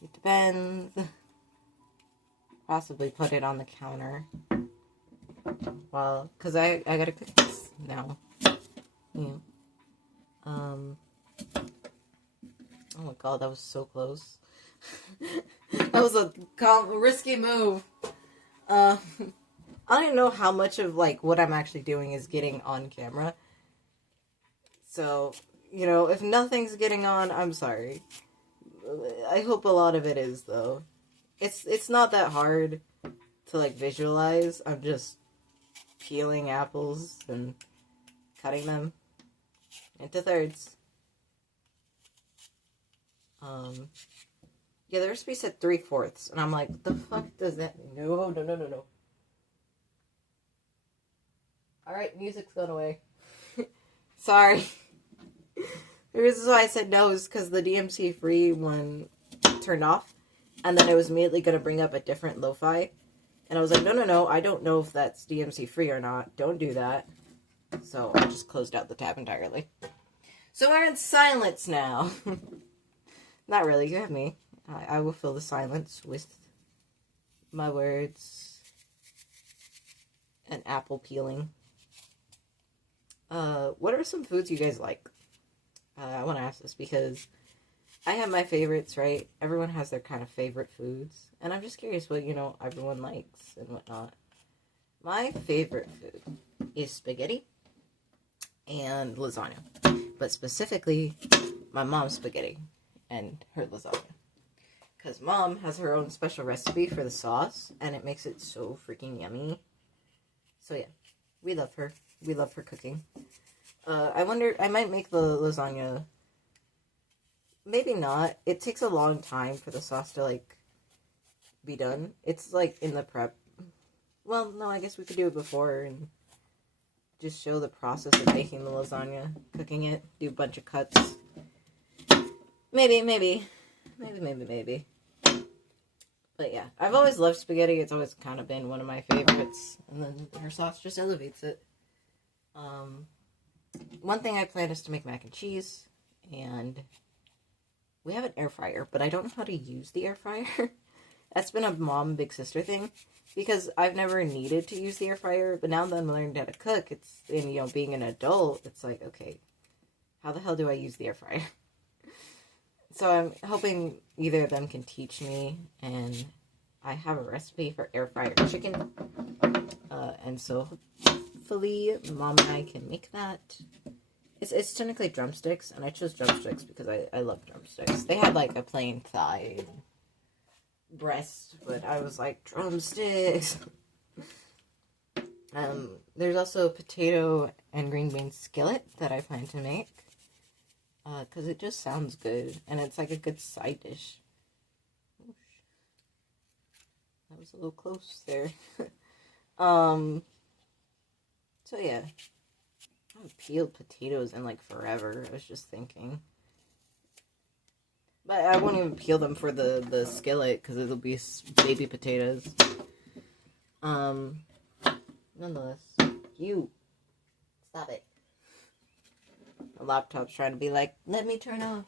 It depends. Possibly put it on the counter. Well, because I gotta cook this now. Yeah. Oh my god, that was so close. That was a risky move. I don't even know how much of like what I'm actually doing is getting on camera. So, you know, if nothing's getting on, I'm sorry. I hope a lot of it is, though. It's not that hard to like visualize. I'm just peeling apples and cutting them into thirds. Yeah, the recipe said 3/4, and I'm like, the fuck does that mean? No. Alright, music's gone away. Sorry. The reason why I said no is because the DMC free one turned off, and then it was immediately going to bring up a different lo-fi. And I was like, no, I don't know if that's DMC free or not. Don't do that. So I just closed out the tab entirely. So we're in silence now. Not really, you have me. I will fill the silence with my words and apple peeling. What are some foods you guys like? I want to ask this because I have my favorites, right? Everyone has their kind of favorite foods. And I'm just curious what, you know, everyone likes and whatnot. My favorite food is spaghetti and lasagna. But specifically, my mom's spaghetti and her lasagna. Because Mom has her own special recipe for the sauce, and it makes it so freaking yummy. So yeah, we love her. We love her cooking. I wonder, I might make the lasagna. Maybe not. It takes a long time for the sauce to, like, be done. It's, like, in the prep. Well, no, I guess we could do it before and just show the process of making the lasagna, cooking it, do a bunch of cuts. Maybe. But yeah, I've always loved spaghetti. It's always kind of been one of my favorites. And then her sauce just elevates it. One thing I plan is to make mac and cheese. And we have an air fryer, but I don't know how to use the air fryer. That's been a mom, big sister thing. Because I've never needed to use the air fryer. But now that I'm learning how to cook, and, you know, being an adult, it's like, okay, how the hell do I use the air fryer? So I'm hoping either of them can teach me, and I have a recipe for air fryer chicken, and so hopefully Mom and I can make that. It's technically drumsticks, and I chose drumsticks because I love drumsticks. They had like a plain thigh and breast, but I was like, drumsticks! There's also a potato and green bean skillet that I plan to make. Because it just sounds good, and it's like a good side dish. That was a little close there. So yeah. I haven't peeled potatoes in like forever, I was just thinking. But I won't even peel them for the skillet, because it'll be baby potatoes. Nonetheless, you stop it. The laptop's trying to be like, let me turn off.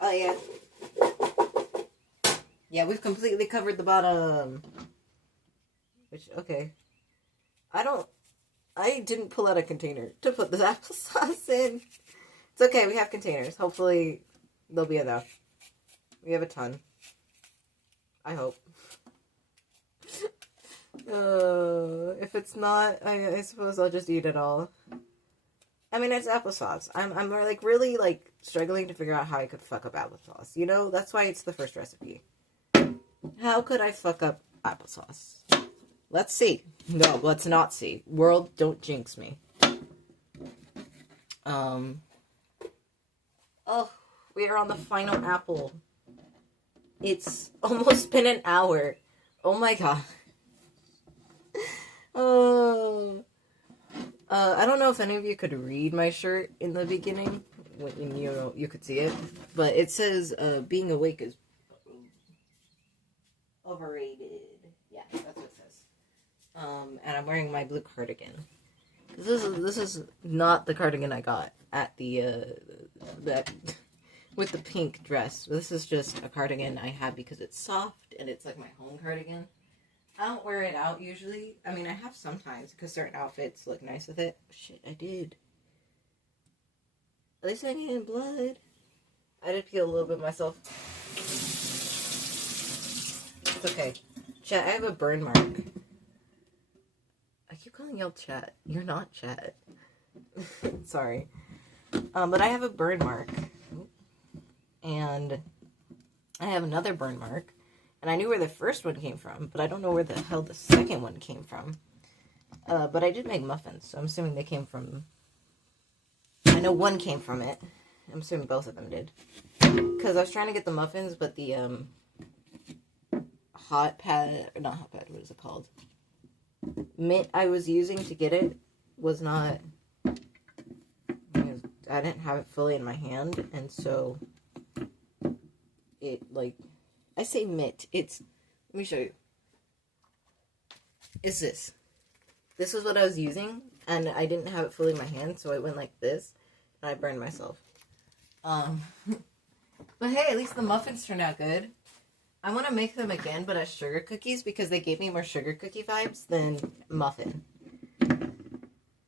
Oh, yeah. Yeah, we've completely covered the bottom. Which, okay. I didn't pull out a container to put this applesauce in. It's okay, we have containers. Hopefully, there'll be enough. We have a ton. I hope. If it's not, I suppose I'll just eat it all. I mean, it's applesauce. I'm like really like struggling to figure out how I could fuck up applesauce. You know, that's why it's the first recipe. How could I fuck up applesauce? Let's see. No, let's not see. World, don't jinx me. Oh, we are on the final apple. It's almost been an hour. Oh my god. Oh. I don't know if any of you could read my shirt in the beginning, when you could see it, but it says, being awake is overrated. Yeah, that's what it says. And I'm wearing my blue cardigan. This is not the cardigan I got at the, that, with the pink dress. This is just a cardigan I have because it's soft, and it's like my home cardigan. I don't wear it out usually. I mean, I have sometimes because certain outfits look nice with it. Shit, I did. At least I ain't in blood. I did peel a little bit myself. It's okay. Chat, I have a burn mark. I keep calling y'all chat. You're not chat. Sorry. But I have a burn mark. And I have another burn mark. And I knew where the first one came from, but I don't know where the hell the second one came from. But I did make muffins, so I'm assuming they came from... I know one came from it. I'm assuming both of them did. Because I was trying to get the muffins, but the, hot pad... Not hot pad, what is it called? Mitt I was using to get it was not... I didn't have it fully in my hand, and so... It, like... I say mitt. It's... Let me show you. It's this. This is what I was using, and I didn't have it fully in my hand, so I went like this, and I burned myself. But hey, at least the muffins turned out good. I want to make them again, but as sugar cookies, because they gave me more sugar cookie vibes than muffin.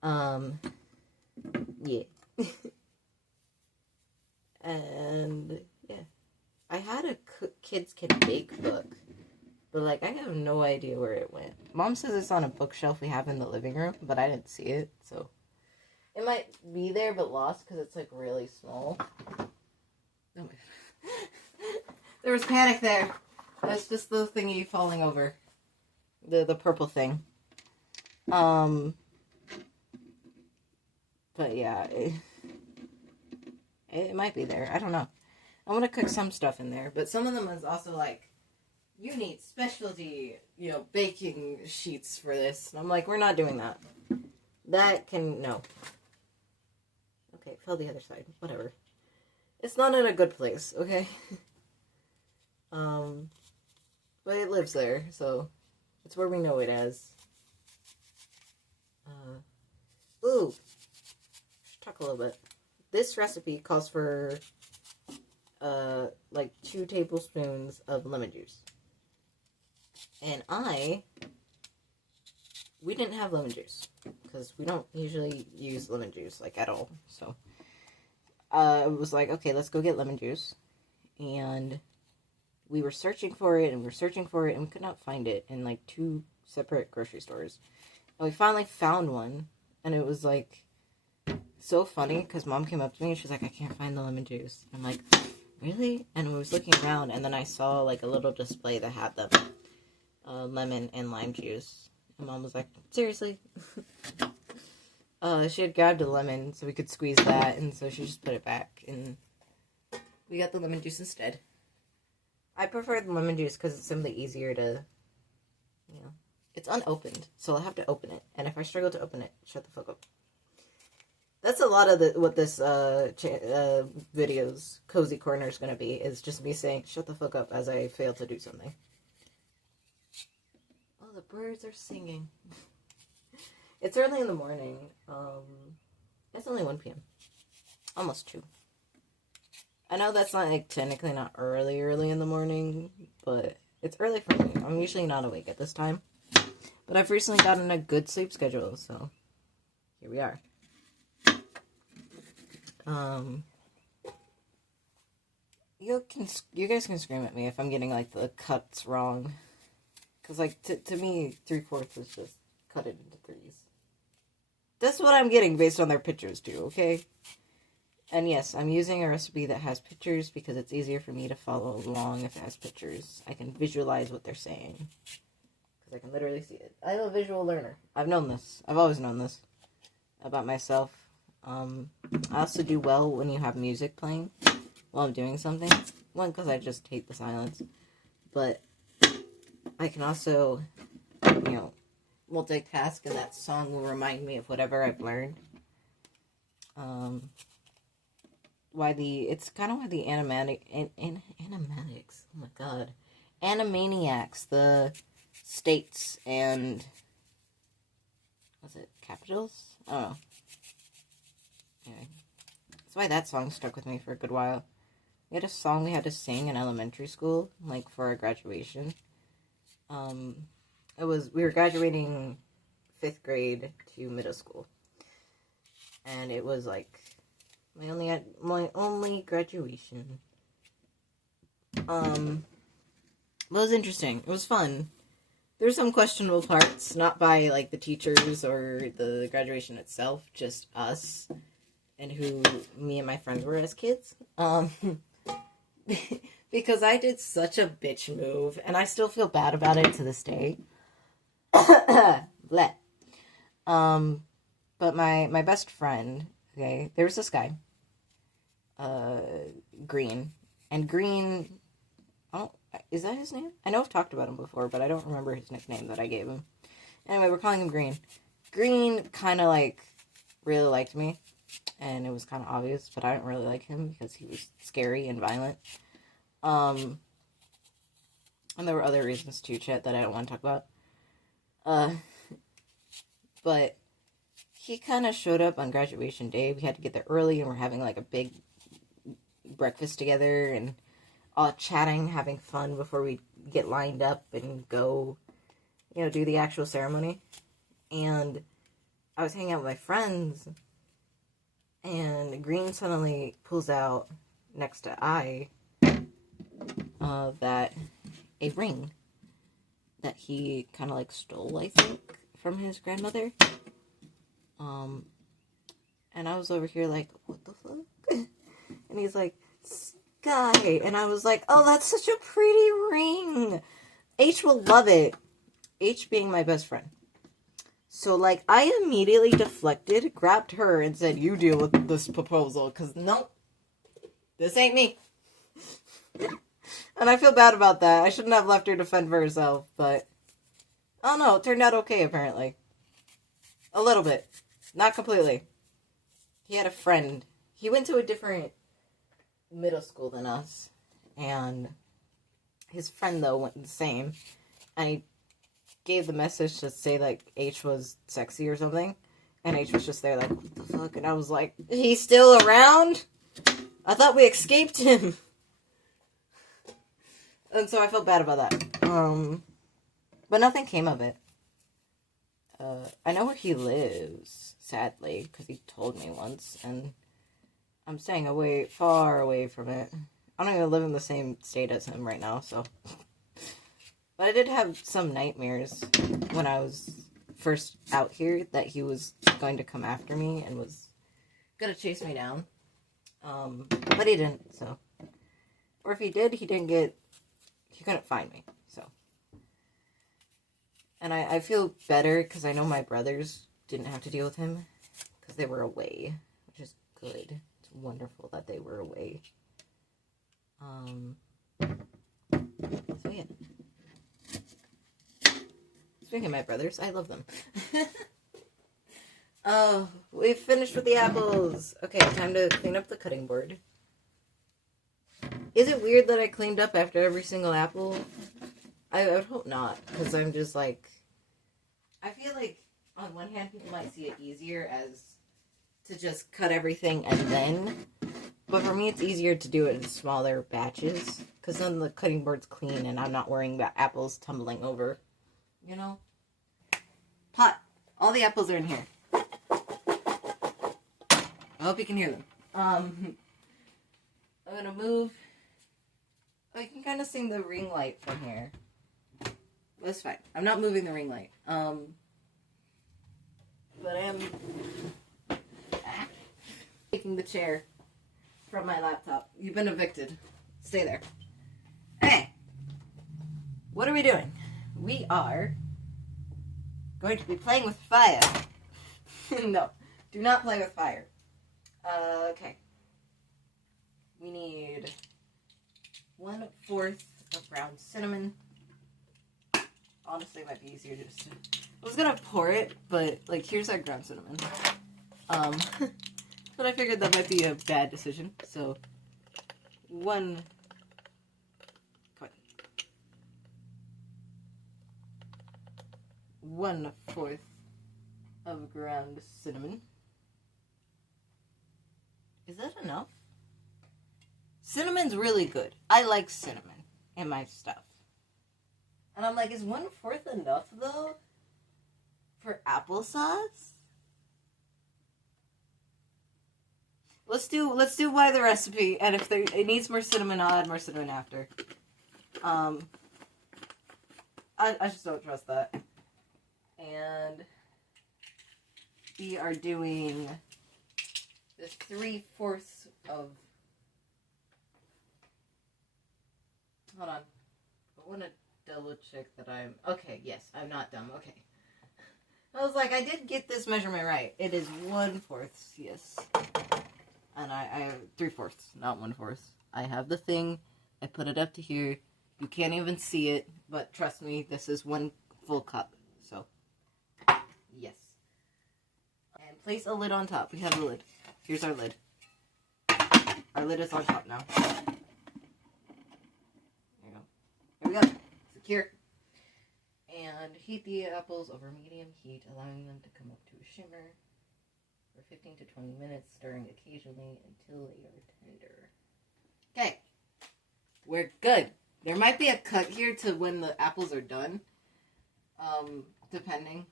Yeah. And, yeah. I had a Kids Can Bake book, but, like, I have no idea where it went. Mom says it's on a bookshelf we have in the living room, but I didn't see it, so. It might be there, but lost, because it's, like, really small. Oh my god. There was panic there. That's just the thingy falling over. The purple thing. But, yeah. It might be there. I don't know. I want to cook some stuff in there, but some of them is also like, you need specialty, baking sheets for this. And I'm like, we're not doing that. No. Okay, fell the other side. Whatever. It's not in a good place, okay? But it lives there, so it's where we know it as. Ooh. Let's talk a little bit. This recipe calls for like 2 tablespoons of lemon juice. And we didn't have lemon juice, because we don't usually use lemon juice, like, at all. So, I was like, okay, let's go get lemon juice. And we were searching for it, and we could not find it in, like, 2 separate grocery stores. And we finally found one, and it was, like, so funny, because Mom came up to me, and she's like, I can't find the lemon juice. I'm like, really? And I was looking around, and then I saw, like, a little display that had the lemon and lime juice. And Mom was like, seriously? She had grabbed a lemon so we could squeeze that, and so she just put it back, and we got the lemon juice instead. I prefer the lemon juice because it's simply easier to, it's unopened, so I'll have to open it. And if I struggle to open it, shut the fuck up. That's a lot of what this video's cozy corner is going to be, is just me saying, shut the fuck up as I fail to do something. Oh, the birds are singing. It's early in the morning. It's only 1 p.m. Almost 2. I know that's not, like, technically not early in the morning, but it's early for me. I'm usually not awake at this time. But I've recently gotten a good sleep schedule, so here we are. You guys can scream at me if I'm getting, like, the cuts wrong. Because, like, to me, 3/4 is just cut it into 3s. That's what I'm getting based on their pictures, too, okay? And yes, I'm using a recipe that has pictures because it's easier for me to follow along if it has pictures. I can visualize what they're saying. Because I can literally see it. I'm a visual learner. I've known this. I've always known this about myself. I also do well when you have music playing while I'm doing something. One, because I just hate the silence. But I can also, multitask, and that song will remind me of whatever I've learned. It's kind of why the animatics, oh my god, Animaniacs, the states and, was it capitals? I don't know. Anyway, that's why that song stuck with me for a good while. We had a song we had to sing in elementary school, like, for our graduation. We were graduating 5th grade to middle school. And it was, like, my only graduation. It was interesting. It was fun. There were some questionable parts, not by, like, the teachers or the graduation itself, just us and who me and my friends were as kids. Because I did such a bitch move, and I still feel bad about it to this day. Bleh. But my best friend, okay, there's this guy, Green, and Green, is that his name? I know I've talked about him before, but I don't remember his nickname that I gave him. Anyway, we're calling him Green. Green kind of, like, really liked me, and it was kind of obvious, but I didn't really like him because he was scary and violent. And there were other reasons too, chat, that I don't want to talk about. But he kind of showed up on graduation day. We had to get there early, and we're having, like, a big breakfast together, and all chatting, having fun before we get lined up and go, do the actual ceremony. And I was hanging out with my friends, and Green suddenly pulls out, next to that a ring that he kind of, like, stole, I think, from his grandmother. And I was over here like, what the fuck? And he's like, Sky. And I was like, oh, that's such a pretty ring. H will love it. H being my best friend. So, like, I immediately deflected, grabbed her, and said, you deal with this proposal, because nope, this ain't me. And I feel bad about that. I shouldn't have left her to fend for herself, but I don't know, it turned out okay, apparently. A little bit. Not completely. He had a friend. He went to a different middle school than us, and his friend, though, went the same, and he gave the message to say, like, H was sexy or something, and H was just there like, what the fuck? And I was like, he's still around? I thought we escaped him. And so I felt bad about that. But nothing came of it. I know where he lives, sadly, because he told me once, and I'm staying far away from it. I don't even live in the same state as him right now, so. But I did have some nightmares when I was first out here that he was going to come after me and was going to chase me down. But he didn't, so. Or if he did, he couldn't find me, so. And I feel better because I know my brothers didn't have to deal with him because they were away, which is good. It's wonderful that they were away. So yeah. Speaking of my brothers, I love them. Oh, we've finished with the apples. Okay, time to clean up the cutting board. Is it weird that I cleaned up after every single apple? I would hope not, because I'm just like... I feel like, on one hand, people might see it easier as to just cut everything and then... But for me, it's easier to do it in smaller batches, because then the cutting board's clean and I'm not worrying about apples tumbling over. You know? Pot! All the apples are in here. I hope you can hear them. I'm gonna move... I can kind of see the ring light from here. That's fine. I'm not moving the ring light. But I am Taking the chair from my laptop. You've been evicted. Stay there. Hey! What are we doing? We are going to be playing with fire. No, do not play with fire. Okay. We need 1/4 of ground cinnamon. Honestly, it might be easier just to... I was gonna pour it, but, like, here's our ground cinnamon. But I figured that might be a bad decision, so... 1/4 of ground cinnamon. Is that enough? Cinnamon's really good. I like cinnamon in my stuff. And I'm like, is 1/4 enough, though? For applesauce? Let's do by the recipe, and if it needs more cinnamon, I'll add more cinnamon after. I just don't trust that. And we are doing the 3/4 of... Hold on. I want to double check that I'm... Okay, yes, I'm not dumb. Okay. I was like, I did get this measurement right. It is 1/4, yes. And I have 3/4, not 1/4. I have the thing. I put it up to here. You can't even see it, but trust me, this is 1 full cup. So, yes. And place a lid on top. We have a lid. Here's our lid. Our lid is on top now. There you go. There we go. Secure. And heat the apples over medium heat, allowing them to come up to a shimmer for 15 to 20 minutes, stirring occasionally until they are tender. Okay. We're good. There might be a cut here to when the apples are done. Depending.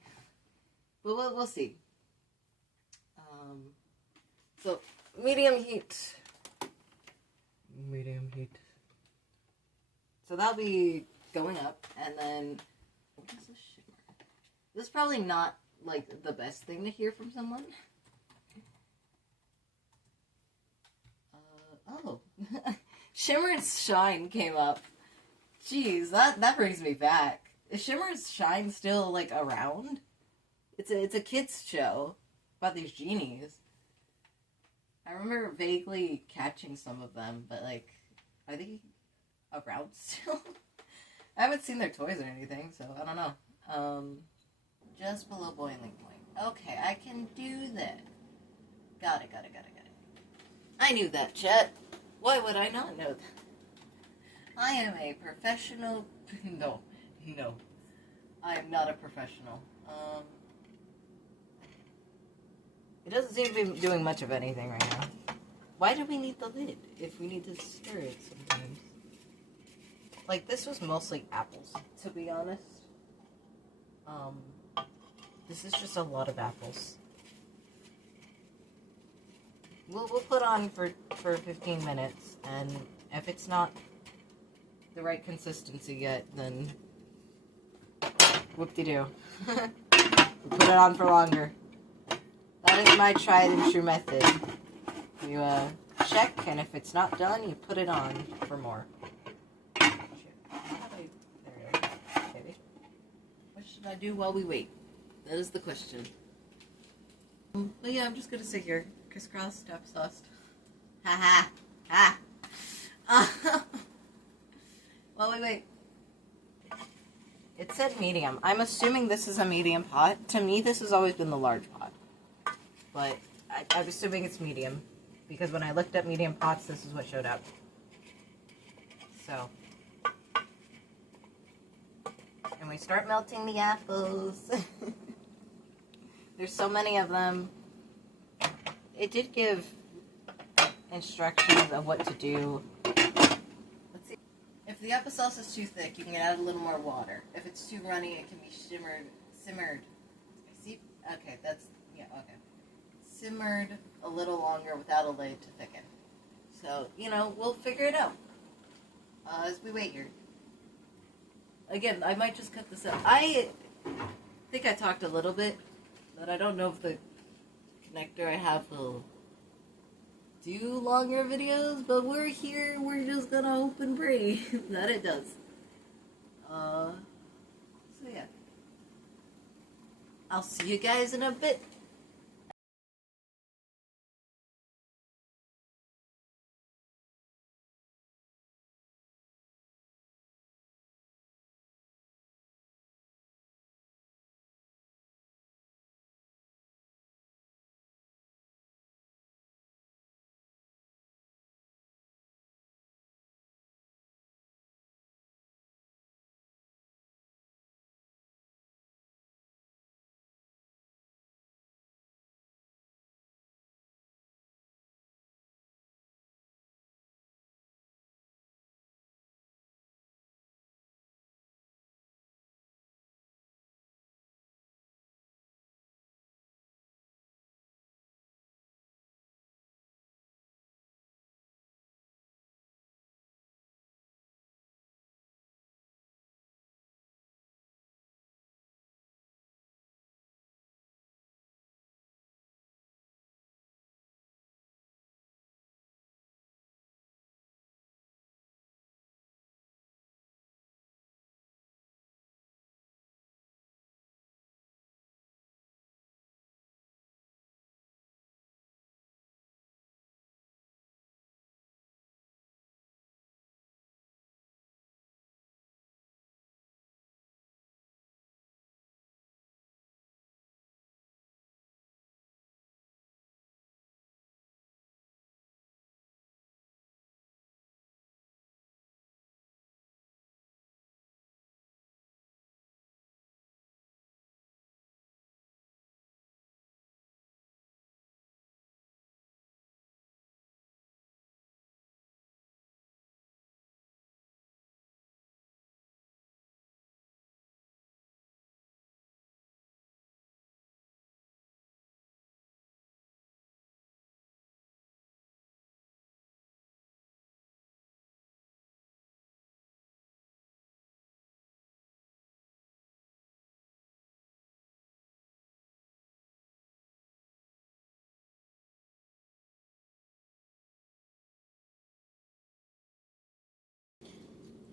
But we'll see. So, medium heat. Medium heat. So that'll be going up, and then... What is this shimmer? This is probably not, like, the best thing to hear from someone. Oh. Shimmer and Shine came up. Jeez, that brings me back. Is Shimmer and Shine still, like, around? It's a kid's show about these genies. I remember vaguely catching some of them, but, like, are they around still? I haven't seen their toys or anything, so I don't know. Just below boiling point. Okay, I can do that. Got it. I knew that, Chet. Why would I not know that? I am a professional... No. I am not a professional. It doesn't seem to be doing much of anything right now. Why do we need the lid if we need to stir it sometimes? Like, this was mostly apples, to be honest. This is just a lot of apples. We'll put on for 15 minutes, and if it's not the right consistency yet, then whoop-de-doo. We'll put it on for longer. That is my tried and true method. You check, and if it's not done, you put it on for more. There we go. Okay. What should I do while we wait? That is the question. But yeah, I'm just gonna sit here. Crisscross, applesauce. Ha ha ha. While we wait. It said medium. I'm assuming this is a medium pot. To me, this has always been the large pot. But I'm assuming it's medium. Because when I looked up medium pots, this is what showed up. So. And we start melting the apples. There's so many of them. It did give instructions of what to do. Let's see. If the applesauce is too thick, you can add a little more water. If it's too runny, it can be simmered. See? Okay, okay. Simmered a little longer without a lid to thicken. So, we'll figure it out as we wait here. Again, I might just cut this out. I think I talked a little bit, but I don't know if the connector I have will do longer videos, but we're here, we're just gonna hope and pray that it does. So yeah. I'll see you guys in a bit.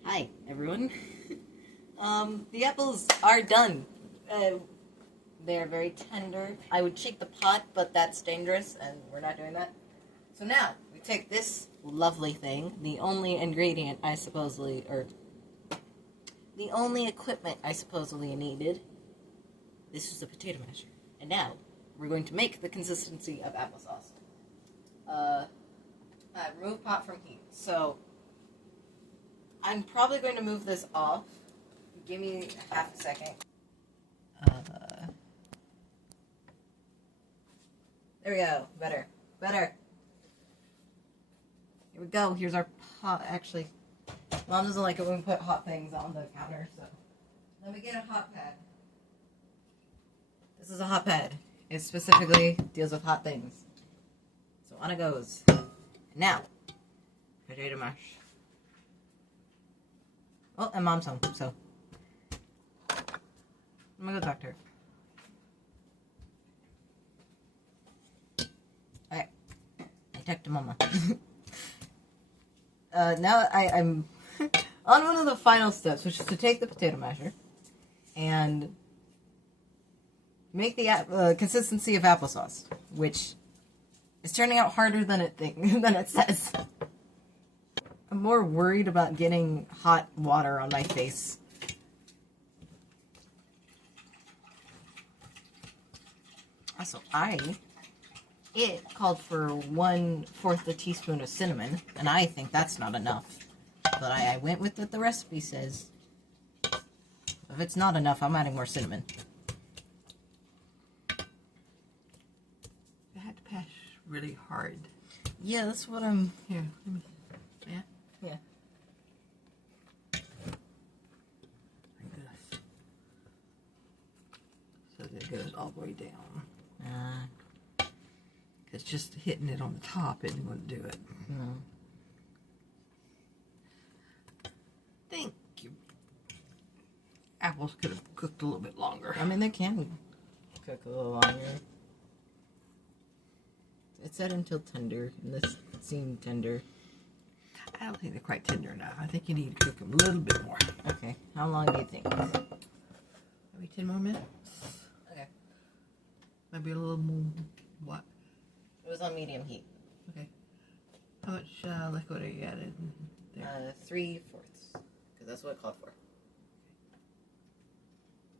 Hi, everyone. The apples are done. They're very tender. I would shake the pot, but that's dangerous, and we're not doing that. So now, we take this lovely thing, the only ingredient I supposedly, or the only equipment I supposedly needed. This is a potato masher. And now, we're going to make the consistency of applesauce. Remove pot from heat. So, I'm probably going to move this off. Give me half a second. There we go. Better. Better. Here we go. Here's our pot. Actually, Mom doesn't like it when we put hot things on the counter, so let me get a hot pad. This is a hot pad. It specifically deals with hot things. So on it goes. Now, potato mash. Oh, and Mom's home, so I'm gonna go talk to her. Alright. I talked to Mama. Now I'm on one of the final steps, which is to take the potato masher and make the consistency of applesauce, which is turning out harder than it says. I'm more worried about getting hot water on my face. Also, it called for 1/4 a teaspoon of cinnamon, and I think that's not enough. But I went with what the recipe says. If it's not enough, I'm adding more cinnamon. You had to pass really hard. Yeah, that's what I'm... Here, let me... Yeah? Yeah. Like this. So that it goes all the way down. Because just hitting it on the top isn't going to do it. No. Thank you. Apples could have cooked a little bit longer. I mean, they can cook a little longer. It said until tender in this. seem tender. I don't think they're quite tender enough. I think you need to cook them a little bit more. Okay. How long do you think? Maybe 10 more minutes. Okay. Maybe a little more. What? It was on medium heat. Okay. How much liquid are you added there? 3/4. Because that's what it called for.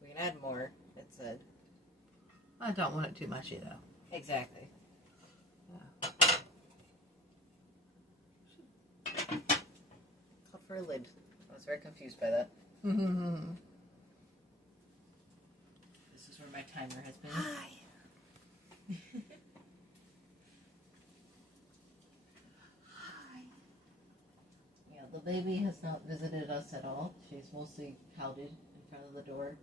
We can add more, it said. I don't want it too much either. Exactly. Called for a lid. I was very confused by that. This is where my timer has been. Hi. Yeah, the baby has not visited us at all. She's mostly pouted in front of the door.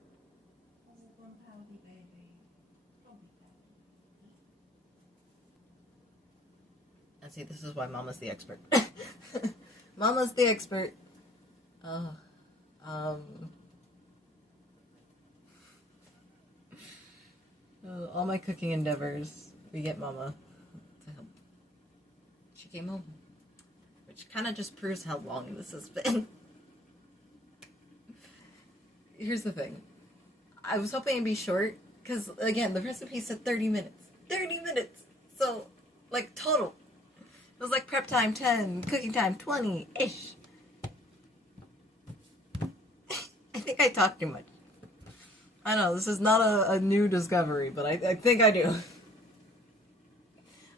And see, this is why Mama's the expert. Mama's the expert. All my cooking endeavors, we get Mama to help. She came home. Which kind of just proves how long this has been. Here's the thing. I was hoping it'd be short, because, again, the recipe said 30 minutes. 30 minutes! So, like, total. It was like prep time 10, cooking time 20-ish. I think I talked too much. I know, this is not a new discovery, but I think I do.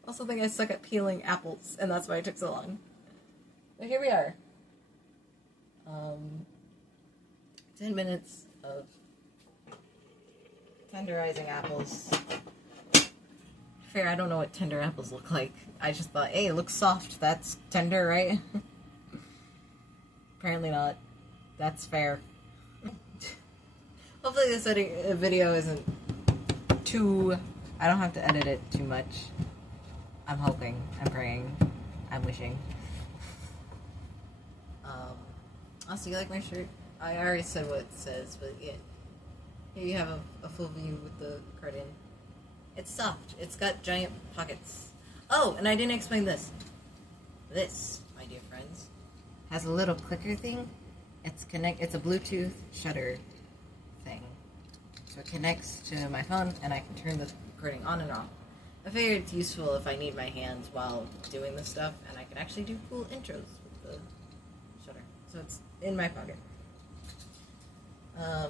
I also think I suck at peeling apples, and that's why it took so long. But here we are. 10 minutes of tenderizing apples. Fair, I don't know what tender apples look like. I just thought, hey, it looks soft. That's tender, right? Apparently not. That's fair. Hopefully this video isn't too... I don't have to edit it too much. I'm hoping. I'm praying. I'm wishing. Also, you like my shirt? I already said what it says, but yeah. Here you have a full view with the card in. It's soft. It's got giant pockets. Oh, and I didn't explain this. This, my dear friends, has a little clicker thing. It's a Bluetooth shutter thing. So it connects to my phone, and I can turn the recording on and off. I figured it's useful if I need my hands while doing this stuff, and I can actually do cool intros with the shutter. So it's in my pocket. Yeah.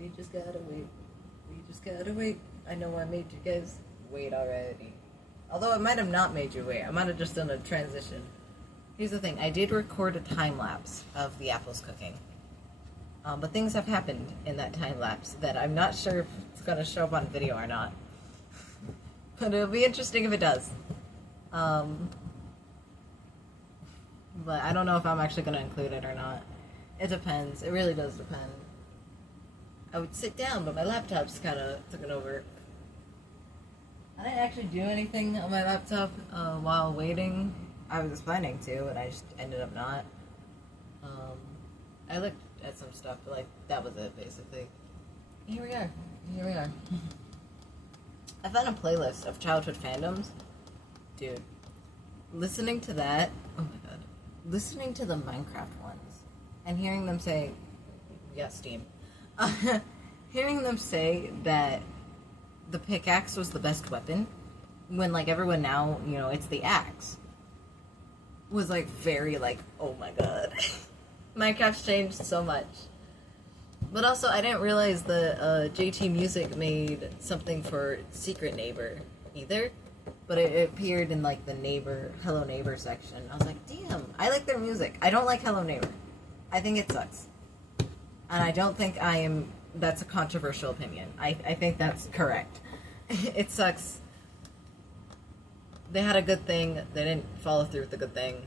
We just gotta wait. We just gotta wait. I know I made you guys wait already. Although I might have not made you wait. I might have just done a transition. Here's the thing. I did record a time lapse of the apples cooking. But things have happened in that time lapse that I'm not sure if it's going to show up on video or not. But it'll be interesting if it does. But I don't know if I'm actually going to include it or not. It depends. It really does depend. I would sit down, but my laptop's kind of taken over. I didn't actually do anything on my laptop while waiting. I was planning to, and I just ended up not. I looked at some stuff, but, like, that was it, basically. Here we are. Here we are. I found a playlist of childhood fandoms. Dude. Listening to that... Oh, my God. Listening to the Minecraft ones. And hearing them say... Yeah, Steam. Hearing them say that the pickaxe was the best weapon, when, like, everyone now, you know, it's the axe, was, like, very, like, oh my god. Minecraft's changed so much. But also, I didn't realize that JT Music made something for Secret Neighbor, either. But it appeared in, like, the Hello Neighbor section. I was like, damn, I like their music. I don't like Hello Neighbor. I think it sucks. And I don't think that's a controversial opinion. I think that's correct. It sucks. They had a good thing. They didn't follow through with the good thing.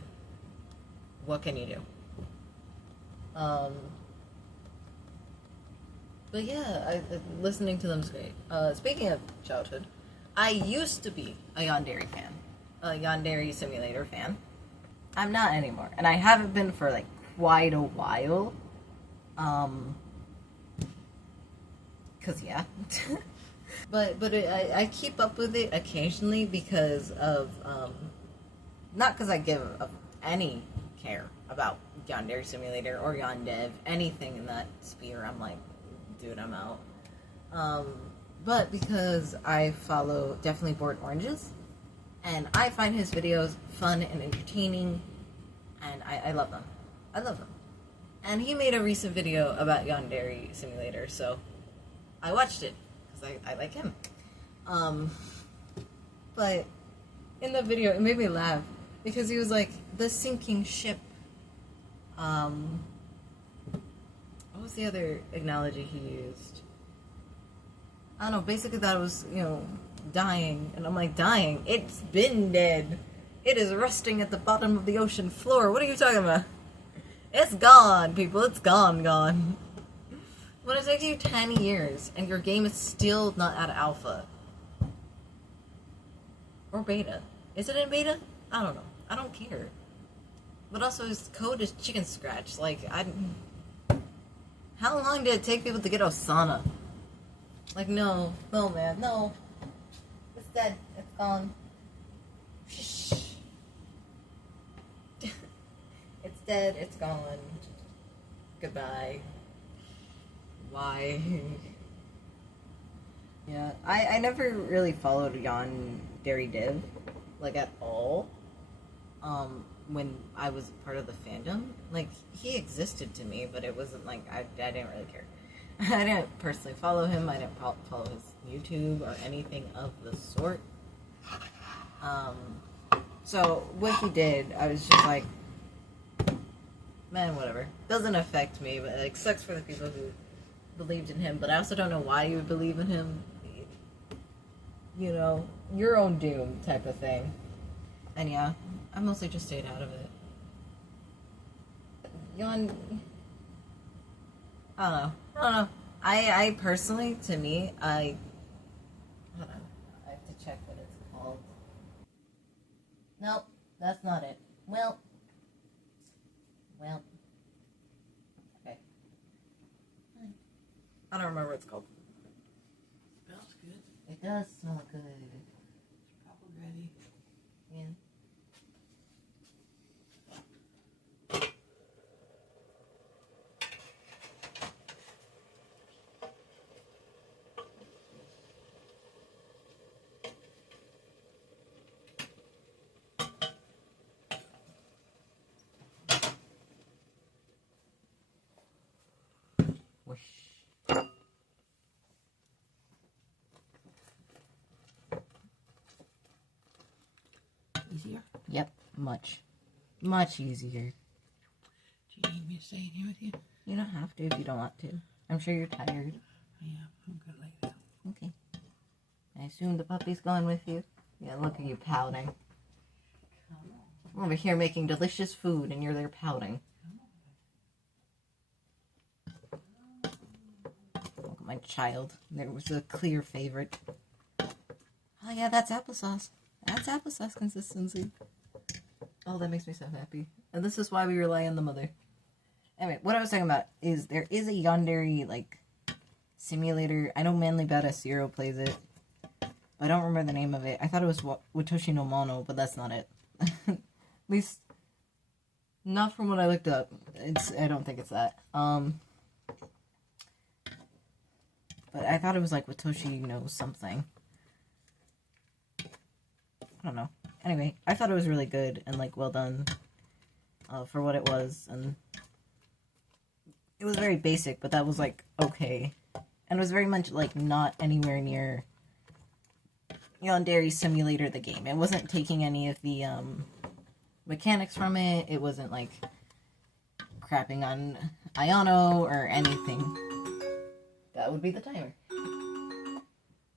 What can you do? But yeah, listening to them is great. Speaking of childhood, I used to be a yandere fan. A yandere simulator fan. I'm not anymore. And I haven't been for, like, quite a while. 'cause yeah. but I keep up with it occasionally because of, not because I give any care about Yandere Simulator or Yandev, anything in that sphere. I'm like, dude, I'm out. But because I follow definitely Bored Oranges, and I find his videos fun and entertaining, and I love them. I love them. And he made a recent video about Yandere Simulator, so I watched it, because I like him. But in the video, it made me laugh, because he was like, the sinking ship. What was the other analogy he used? I don't know, basically that it was, dying. And I'm like, dying? It's been dead. It is rusting at the bottom of the ocean floor. What are you talking about? It's gone, people. It's gone. When it takes you 10 years and your game is still not at alpha. Or beta. Is it in beta? I don't know. I don't care. But also, his code is chicken scratch. Like, how long did it take people to get Osana? Like, no, man, no. It's dead. It's gone. It's dead. It's gone. Goodbye. Why? Yeah, I never really followed Yandere Div, like, at all. When I was part of the fandom. Like, he existed to me, but it wasn't like, I didn't really care. I didn't personally follow him. I didn't follow his YouTube or anything of the sort. So what he did, I was just like, man, whatever. Doesn't affect me, but it sucks for the people who believed in him. But I also don't know why you would believe in him. Your own doom type of thing. And yeah, I mostly just stayed out of it. I don't know. I personally, to me, hold on. I have to check what it's called. Nope, that's not it. Well. Okay. I don't remember what it's called. Smells good. It does smell good. It's probably ready. Yeah. Easier? Yep, much easier. Do you need me to stay in here with you? You don't have to if you don't want to. I'm sure you're tired. Yeah, I'm good like that. Okay. I assume the puppy's gone with you? Yeah, look at you pouting. I'm over here making delicious food and you're there pouting. Look at my child. There was a clear favorite. Oh yeah, that's applesauce. That's applesauce consistency. Oh, that makes me so happy. And this is why we rely on the mother. Anyway, what I was talking about is there is a Yandere, simulator. I know Manly Badass Zero plays it. But I don't remember the name of it. I thought it was Watoshi no Mono, but that's not it. At least, not from what I looked up. I don't think it's that. But I thought it was Watoshi no something. I don't know. Anyway, I thought it was really good and well done for what it was, and it was very basic, but that was okay, and it was very much not anywhere near Yandere Simulator the game. It wasn't taking any of the mechanics from it. It wasn't crapping on Ayano or anything. That would be the timer,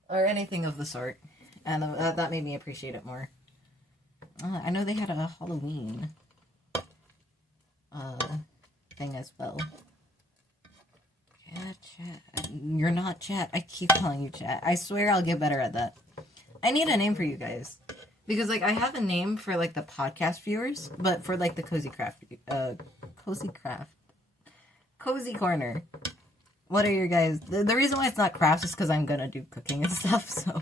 or anything of the sort. And that made me appreciate it more. I know they had a Halloween thing as well. Yeah, chat. You're not chat. I keep calling you chat. I swear I'll get better at that. I need a name for you guys. Because, I have a name for, the podcast viewers, but for, the Cozy Corner. What are your guys... The reason why it's not crafts is because I'm gonna do cooking and stuff, so...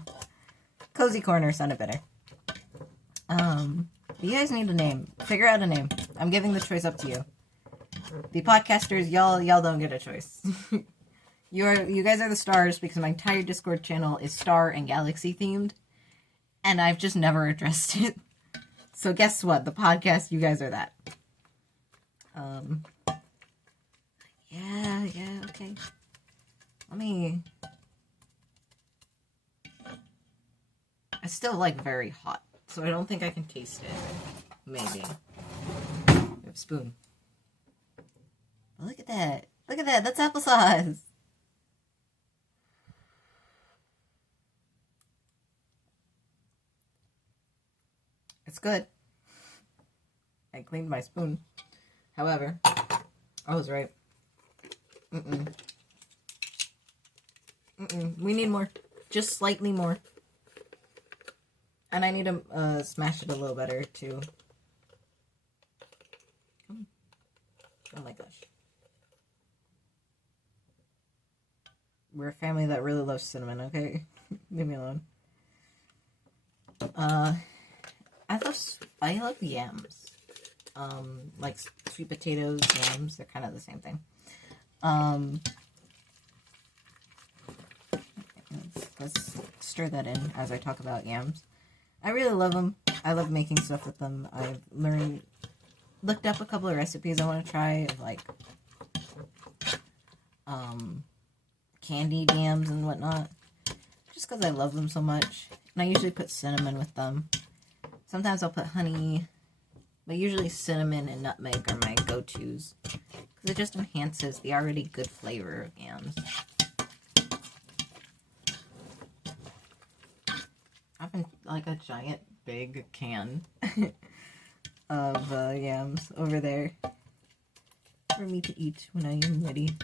Cozy Corner sounded better. You guys need a name. Figure out a name. I'm giving the choice up to you. The podcasters, y'all don't get a choice. You guys are the stars because my entire Discord channel is star and galaxy themed, and I've just never addressed it. So guess what? The podcast, you guys are that. Yeah, okay. Let me... It's still, like, very hot, so I don't think I can taste it. Maybe. We have a spoon. Oh, look at that. Look at that. That's applesauce. It's good. I cleaned my spoon. However, I was right. We need more. Just slightly more. And I need to smash it a little better, too. Oh my gosh. We're a family that really loves cinnamon, okay? Leave me alone. I love yams. Like sweet potatoes, yams, they're kind of the same thing. Let's stir that in as I talk about yams. I really love them. I love making stuff with them. I've looked up a couple of recipes I want to try of like candied yams and whatnot, just because I love them so much. And I usually put cinnamon with them. Sometimes I'll put honey, but usually cinnamon and nutmeg are my go-tos because it just enhances the already good flavor of yams. I have like a giant big can of yams over there for me to eat when I am ready.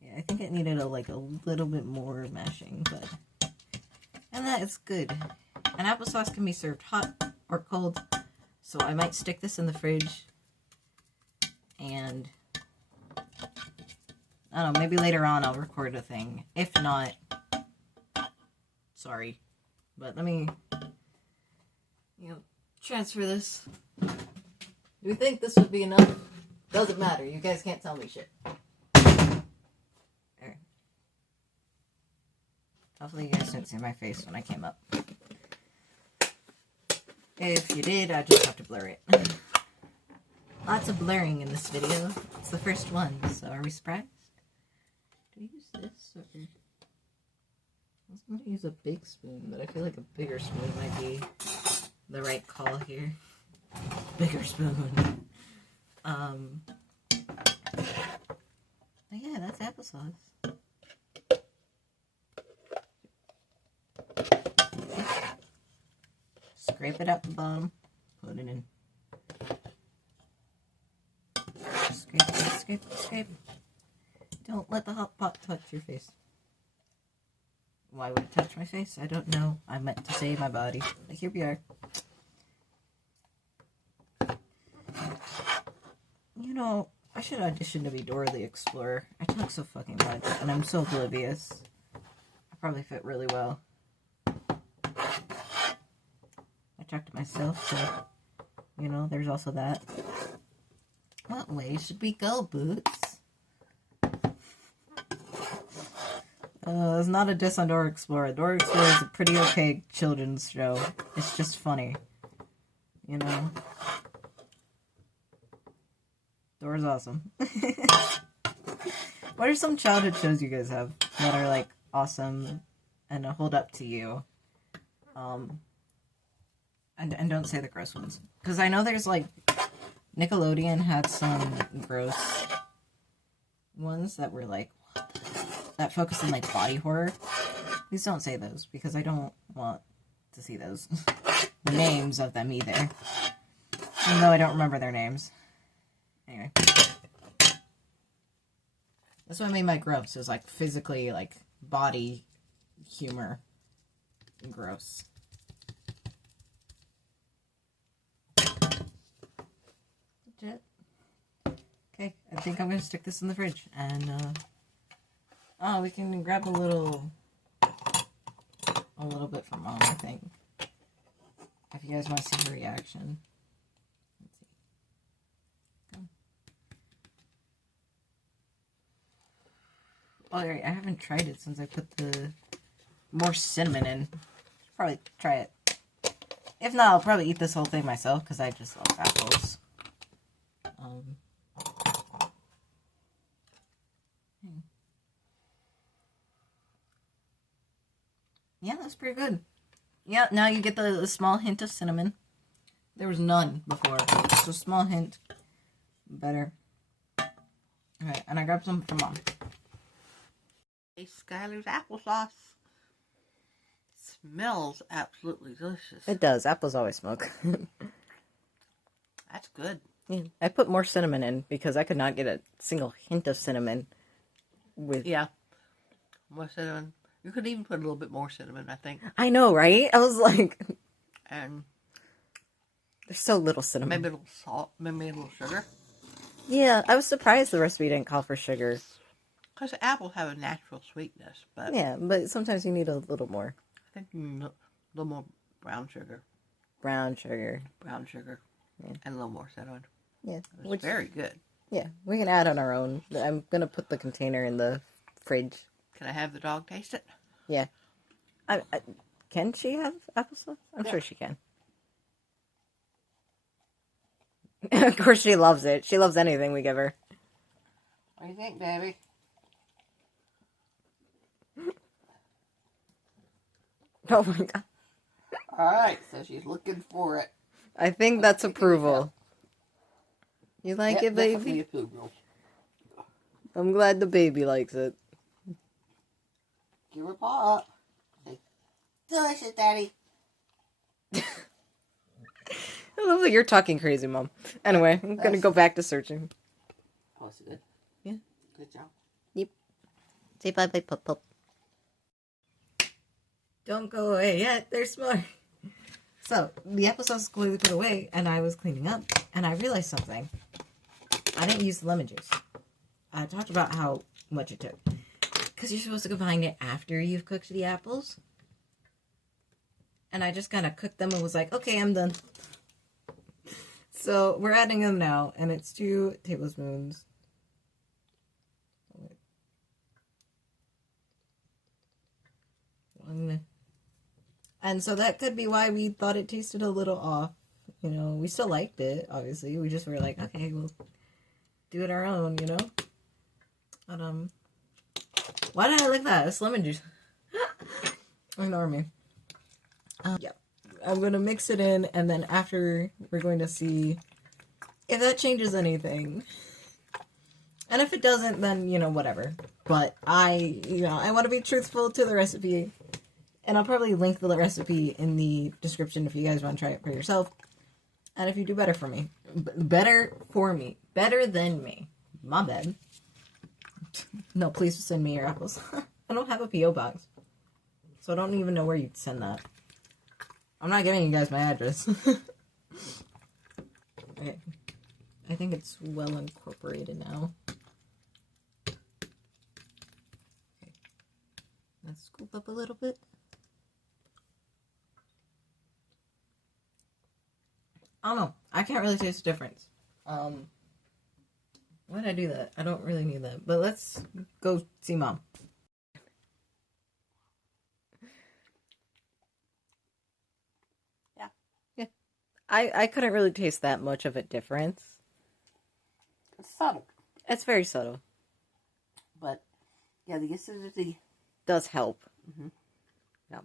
Yeah, I think it needed a little bit more mashing, but and that is good. And applesauce can be served hot or cold, so I might stick this in the fridge. And I don't know, maybe later on I'll record a thing. If not, sorry, but let me, transfer this. Do you think this would be enough? Doesn't matter. You guys can't tell me shit. There. Hopefully you guys didn't see my face when I came up. If you did, I just have to blur it. Lots of blurring in this video. It's the first one, so are we surprised? Do I use this or... I was going to use a big spoon, but I feel like a bigger spoon might be the right call here. Bigger spoon. But yeah, that's applesauce. Scrape it out the bottom. Put it in. Scrape. Don't let the hot pot touch your face. Why would it touch my face? I don't know. I meant to say my body. But here we are. I should audition to be Dora the Explorer. I talk so fucking much, and I'm so oblivious. I probably fit really well. I talk to myself, so, there's also that. What way should we go, Boots? It's not a diss on Dora Explorer. Dora Explorer is a pretty okay children's show. It's just funny. Dora's awesome. What are some childhood shows you guys have that are, awesome and hold up to you? And don't say the gross ones. Because I know there's, Nickelodeon had some gross ones that were, that focused on, body horror. Please don't say those, because I don't want to see those. The names of them, either. Even though I don't remember their names. Anyway. That's what made my gross. It was, physically, body humor. Gross. Legit. Okay, I think I'm gonna stick this in the fridge, and we can grab a little bit from Mom, I think. If you guys want to see her reaction. Let's see. Come. Alright, I haven't tried it since I put the more cinnamon in. Probably try it. If not, I'll probably eat this whole thing myself because I just love apples. Yeah, that's pretty good. Yeah, now you get the small hint of cinnamon. There was none before, so small hint. Better. Alright, and I grabbed some from Mom. Hey, Skylar's applesauce. Smells absolutely delicious. It does. Apples always smoke. That's good. Yeah, I put more cinnamon in because I could not get a single hint of cinnamon with... Yeah. More cinnamon. You could even put a little bit more cinnamon, I think. I know, right? I was like... And there's so little cinnamon. maybe a little salt, maybe a little sugar. Yeah, I was surprised the recipe didn't call for sugar. Because apples have a natural sweetness, but Yeah, but sometimes you need a little more. I think you need a little more brown sugar. Brown sugar. Yeah. And a little more cinnamon. Yeah. It's very good. Yeah, we can add on our own. I'm going to put the container in the fridge. Can I have the dog taste it? Yeah. Can she have applesauce? I'm sure she can. Of course she loves it. She loves anything we give her. What do you think, baby? Oh my god. Alright, so she's looking for it. I think that's approval. You like it, baby? Definitely approval. I'm glad the baby likes it. Give her a paw up. Say, delicious, Daddy. I love that you're talking crazy, Mom. Anyway, I'm going to go back to searching. Oh, is it good? Yeah. Good job. Yep. Say bye-bye, Pup. Don't go away yet. There's more. So, the applesauce is completely put away, and I was cleaning up, and I realized something. I didn't use the lemon juice. I talked about how much it took. Because you're supposed to combine it after you've cooked the apples. And I just kind of cooked them and was like, okay, I'm done. So, we're adding them now, and it's 2 tablespoons. And so that could be why we thought it tasted a little off. You know, we still liked it, obviously. We just were like, okay, we'll do it our own, you know? But, why did I like that? It's lemon juice. Ignore me. Yeah. I'm going to mix it in, and then after, we're going to see if that changes anything. And if it doesn't, then, you know, whatever. But I want to be truthful to the recipe. And I'll probably link the recipe in the description if you guys want to try it for yourself. And if you do better for me. Better for me. Better than me. My bad. No, please send me your apples. I don't have a P.O. box. So I don't even know where you'd send that. I'm not giving you guys my address. Okay. I think it's well incorporated now. Okay. Let's scoop up a little bit. I don't know. I can't really taste the difference. Why did I do that? I don't really need that. But let's go see Mom. Yeah. I couldn't really taste that much of a difference. It's subtle. It's very subtle. But, yeah, the acidity does help. Mm-hmm. Yeah.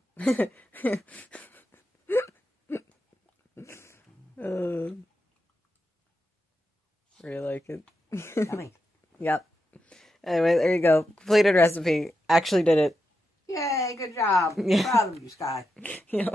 Really like it. Yummy. Yep. Anyway, there you go. Completed recipe. Actually did it. Yay, good job. Yeah. Proud of you, Sky. Yeah.